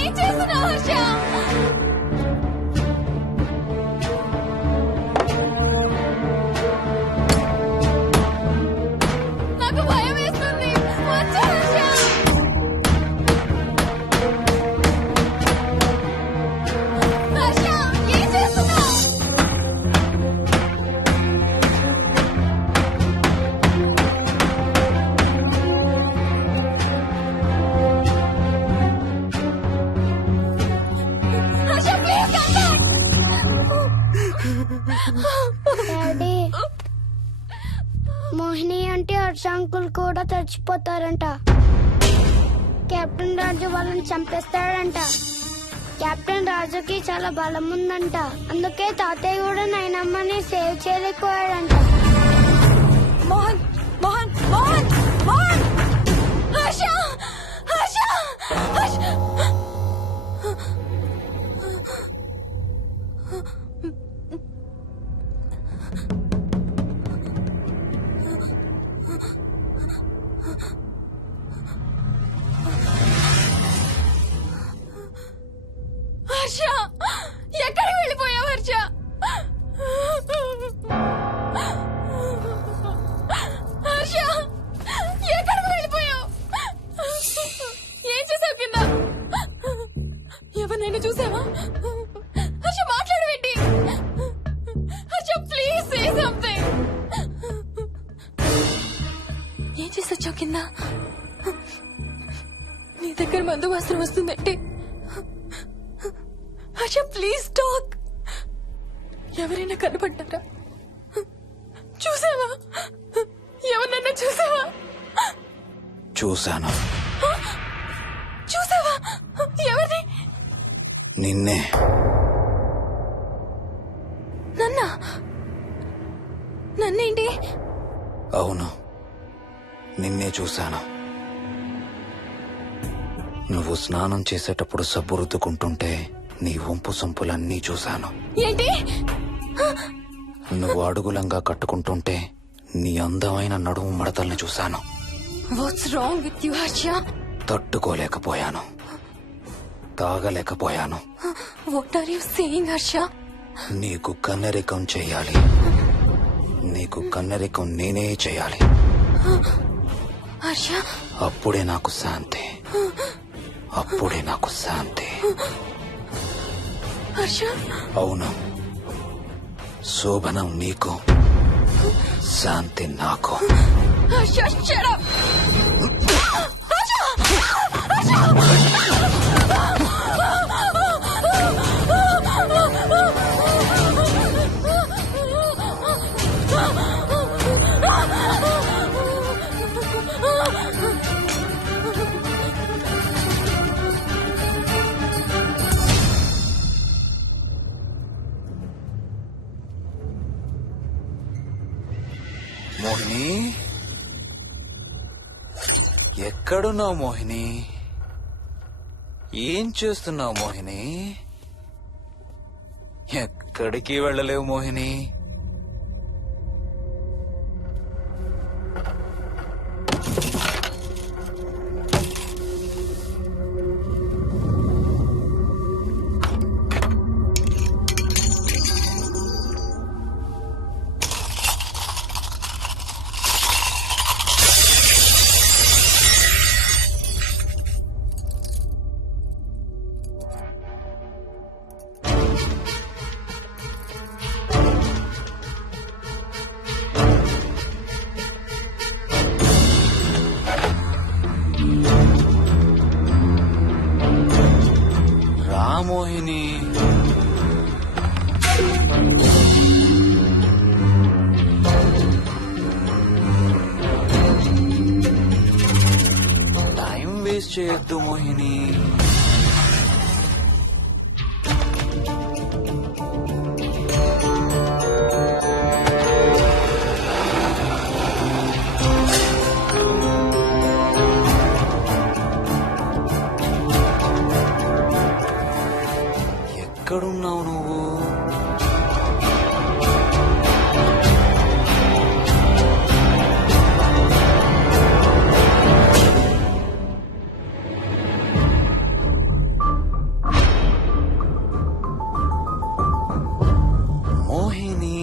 ఏం చేస్తున్నావు హర్ష? నాకు భయం వేస్తుంది. వచ్చే హర్ష. హర్ష ఏం చేస్తున్నావు? హర్ష ప్లీజ్ డాడీ మోహిని అంటే హర్ష అంకుల్ కూడా చచ్చిపోతారంట. కెప్టెన్ రాజు వాళ్ళని చంపేస్తాడంట. కెప్టెన్ రాజుకి చాలా బలం ఉందంట. అందుకే తాతయ్య కూడా నాయనమ్మని సేవ్ చేయలేకపోయాడంట. మోహన్ మోహన్ మోహన్ మోహన్. హర్ష హర్ష హర్ష. హర్ష ఎక్కడికి వెళ్ళిపోయావు హర్ష? హర్ష ఎక్కడికి వెళ్ళిపోయావు? ఎవరినైనా చూసావా? హర్ష మాట్లాడవేంటి? Harsha please say something. ఏం చేసి వచ్చావు కింద? నీ దగ్గర మందు వాసన వస్తుందంటే హర్ష ప్లీజ్ టాక్. ఎవరైనా కనపడ్డారా? చూసావా? ఎవరినన్నా చూసావా? చూశాను. చూసావా? ఎవరిని? నిన్నే. నన్నేంటి? అవును, నిన్నే చూశాను. నువ్వు స్నానం చేసేటప్పుడు సబ్బు రుద్దుకుంటుంటే నీ వంపు సొంపులన్నీ చూశాను. ఏంటి? నువ్వు అడుగులంగా కట్టుకుంటుంటే నీ అందమైన నడుము మడతల్ని చూశాను. What's wrong with you Harsha? తట్టుకోలేకపోయాను, తాగలేకపోయాను. What are you saying Harsha? నీకు కన్నరికం చెయ్యాలి. నీకు కన్నరికం నేనే చెయ్యాలి. హర్ష, అప్పుడే నాకు శాంతి. అప్పుడే నాకు శాంతి. హర్ష, అవును, శోభనం నీకు, శాంతి నాకు. Harsha, shut up. మోహిని, ఎక్కడున్నావు మోహిని? ఏం చేస్తున్నావు మోహిని? ఎక్కడికి వెళ్ళలేవు మోహిని. మోహిని, టైం వేస్ట్ చేయొద్దు మోహిని. ఎక్కడున్నావు నువ్వు? మోహిని,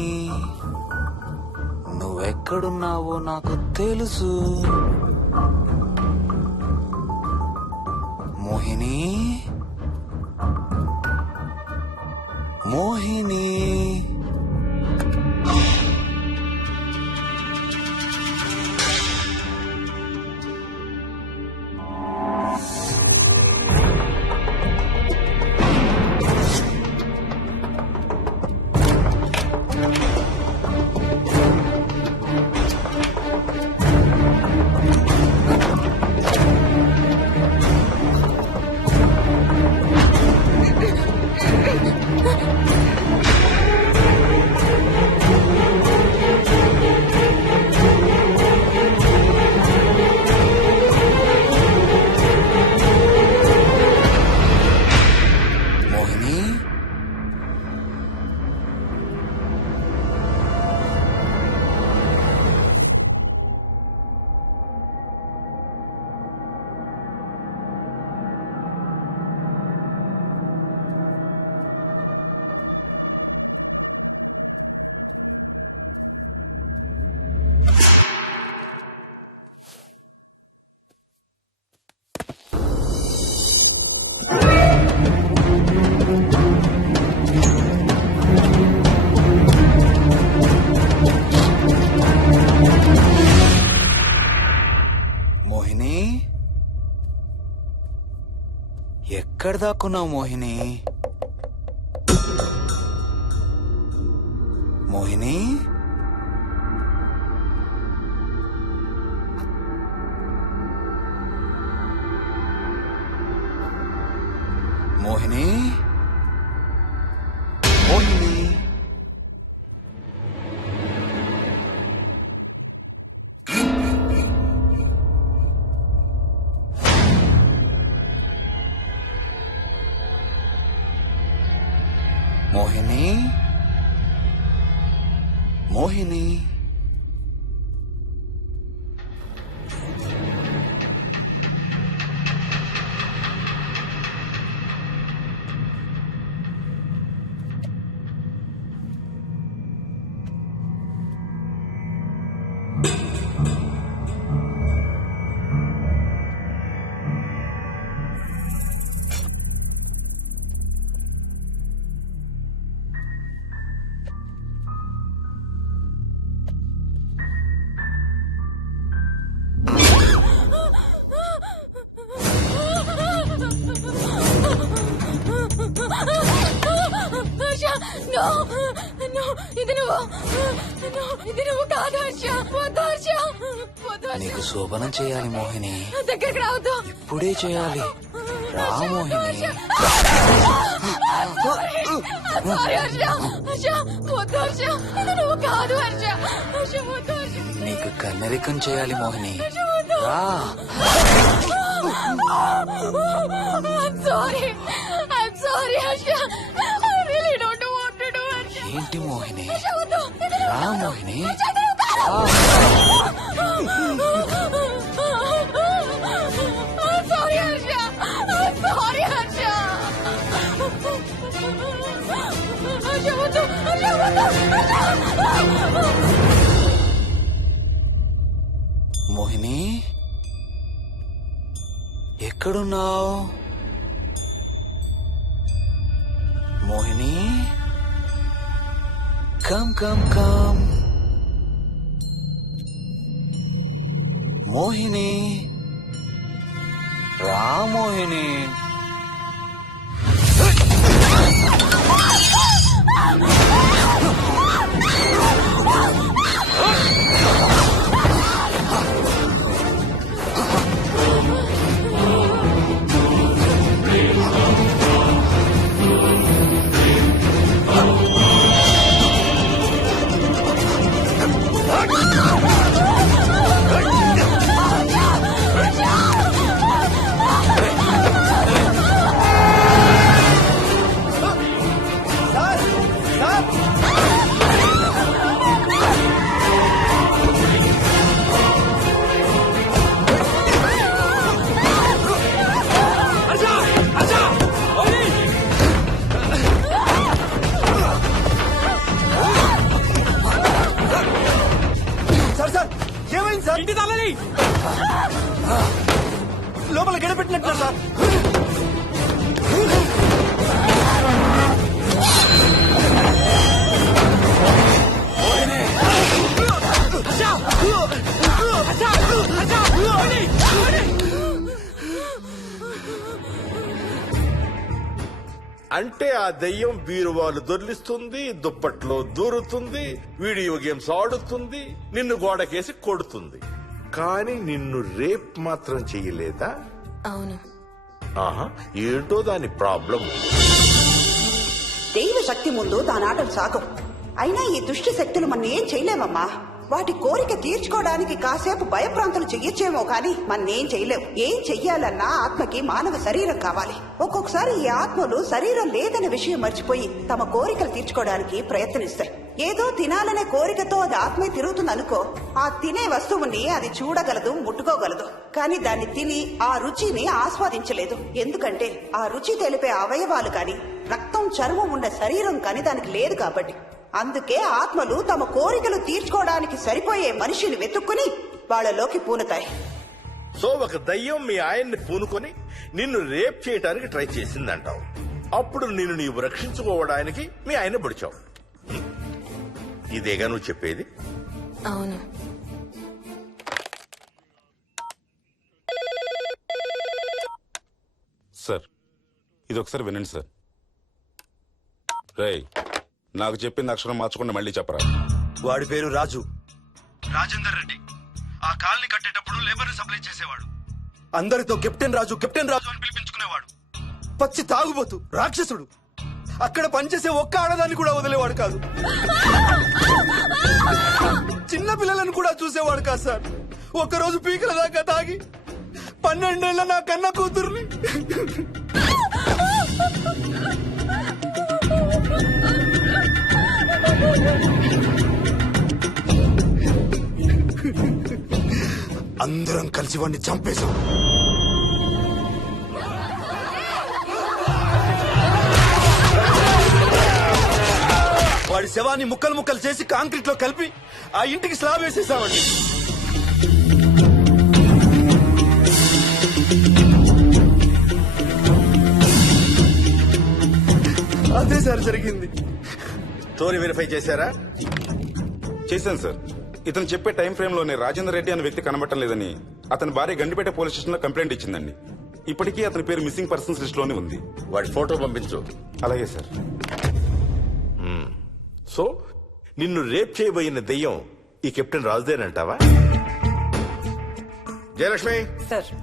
నువ్వెక్కడున్నావో నాకు తెలుసు. మోహిని, మోహిని, ఎక్కడ దాక్కున్నావు మోహిని? మోహిని, మోహిని, మోహిని. మోహిని, మోహిని. నీకు శోభనం చేయాలి మోహిని. దగ్గరికి రావద్దు. ఇప్పుడే చేయాలి. రా మోహిని. నీకు కన్నరికం చేయాలి మోహిని. రా. ఏంటి మోహిని? రా మోహిని. మోహిని, ఎక్కడున్నావు Mohini? Come come come Mohini. రా మోహిని. ఇంటి తాళాలి. లోపల గడపెట్టినట్టు సార్. అంటే ఆ దెయ్యం బీరువాలు దొర్లిస్తుంది, దుప్పట్లో దూరుతుంది, వీడియో గేమ్స్ ఆడుతుంది, నిన్ను గోడకేసి కొడుతుంది. కానీ నిన్ను రేప్ మాత్రం చెయ్యలేదా? అవును. ఆహా, ఏంటో దాని ప్రాబ్లం. దైవ శక్తి ముందు దాని ఆటలు సాగవు. అయినా ఈ దుష్ట శక్తులు మన ఏం చేయలేమమ్మా. వాటి కోరిక తీర్చుకోవడానికి కాసేపు భయప్రాంతులు చెయ్యొచ్చేమో కానీ మన్నేం చేయలేవు. ఏం చెయ్యాలన్నా ఆత్మకి మానవ శరీరం కావాలి. ఒక్కొక్కసారి ఈ ఆత్మలు శరీరం లేదనే విషయం మర్చిపోయి తమ కోరికలు తీర్చుకోవడానికి ప్రయత్నిస్తాయి. ఏదో తినాలనే కోరికతో అది ఆత్మే తిరుగుతుందనుకో, ఆ తినే వస్తువుని అది చూడగలదు, ముట్టుకోగలదు. కానీ దాన్ని తిని ఆ రుచిని ఆస్వాదించలేదు. ఎందుకంటే ఆ రుచి తెలిపే అవయవాలు కాని, రక్తం చర్మం ఉండే శరీరం కాని దానికి లేదు కాబట్టి. అందుకే ఆత్మలు తమ కోరికలు తీర్చుకోవడానికి సరిపోయే మనిషిని వెతుక్కుని వాళ్ళలోకి పూనుతాయి. సో ఒక దయ్యం మీ ఆయన్ని పూనుకొని నిన్ను రేప్ చేయడానికి ట్రై చేసిందంటావు. అప్పుడు నిన్ను నీవు రక్షించుకోవడానికి మీ ఆయన పొడిచావు. ఇదేగా నువ్వు చెప్పేది? అవును. సార్, ఇది ఒకసారి వినండి సార్. రేయ్, నాకు చెప్పింది అక్షరం మార్చకుండా మళ్ళీ చెప్పరా. వాడి పేరు రాజు, రాజేందర్ రెడ్డి. ఆ కాలనీ కట్టేటప్పుడు లేబర్ సప్లై చేసేవాడు. అందరితో కెప్టెన్ రాజు కెప్టెన్ రాజు అని పిలిపించుకునేవాడు. పచ్చి తాగుబోతు, రాక్షసుడు. అక్కడ పనిచేసే ఒక్క ఆడదాన్ని కూడా వదిలేవాడు కాదు. చిన్న పిల్లలను కూడా చూసేవాడు కాదు సార్. ఒక్కరోజు పీకల దాకా తాగి 12 ఏళ్ల నా కన్న కూతుర్ని అందరం కలిసి వాడిని చంపేశాం. వాడి శవాన్ని ముక్కలు ముక్కలు చేసి కాంక్రీట్ లో కలిపి ఆ ఇంటికి స్లాబ్ వేసేసామండి. అదే సార్ జరిగింది. స్టోరీ వెరిఫై చేశారా? చేశాను సార్. ఇతను చెప్పే టైం ఫ్రేమ్ లోనే రాజేందర్ రెడ్డి అనే వ్యక్తి కనబడటం లేదని అతని భార్య గండిపేట పోలీస్ స్టేషన్ లో కంప్లైంట్ ఇచ్చిందండి. ఇప్పటికీ అతని పేరు మిస్సింగ్ పర్సన్స్ లిస్ట్ లోనే ఉంది. వాడి ఫోటో పంపించు. అలాగే సార్. సో నిన్ను రేప్ చేయబోయిన దెయ్యం ఈ కెప్టెన్ రాజుదేనంటావా? Jayalakshmi,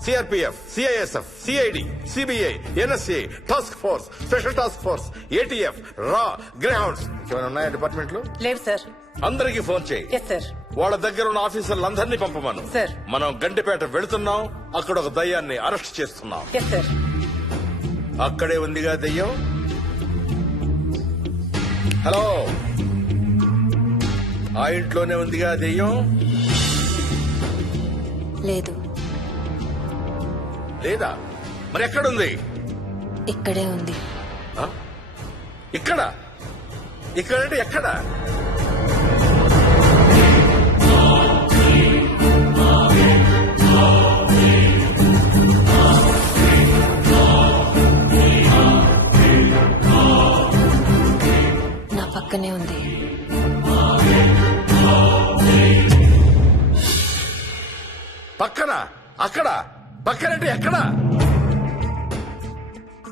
CRPF, CISF, CID, CBI, NSA, task force, special task force, ATF, రా, గ్రేహౌండ్స్ ఏమైనా ఉన్నాయా డిపార్ట్మెంట్ లో? లేవు సార్. అందరికీ ఫోన్ చేయి. Yes sir. వాళ్ళ దగ్గర ఉన్న ఆఫీసర్లందరినీ పంపమను. సార్. మనం గండిపేట వెళుతున్నాం. అక్కడ ఒక దయ్యాన్ని అరెస్ట్ చేస్తున్నాం. Yes sir. అక్కడే ఉందిగా దయ్యం. హలో, ఆ ఇంట్లోనే ఉందిగా దెయ్యం? లేదు. లేదా? మరి ఎక్కడుంది? ఇక్కడే ఉంది. ఇక్కడ? ఇక్కడంటే ఎక్కడ? నా పక్కనే ఉంది. పక్కన? అక్కడ? పక్కనంటే ఎక్కడ?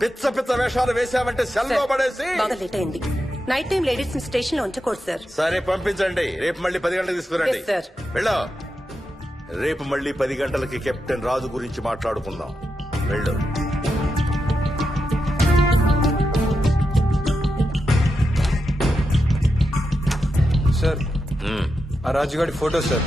పిచ్చ పిచ్చ వేషాలు వేశామంటే సెల్లో పడేసి. బాగా లేట్ అయింది. నైట్ టైం లేడీస్ ని స్టేషన్ లో ఉంచకూడదు సార్. సరే పంపించండి. రేపు మళ్ళీ 10 గంటలకు తీసుకురండి. Yes, sir. వెళ్ళు. రేపు మళ్ళీ 10 గంటలకి కెప్టెన్ రాజు గురించి మాట్లాడుకుందాం. వెళ్ళు. సార్, ఆ రాజుగాడి ఫోటో సార్.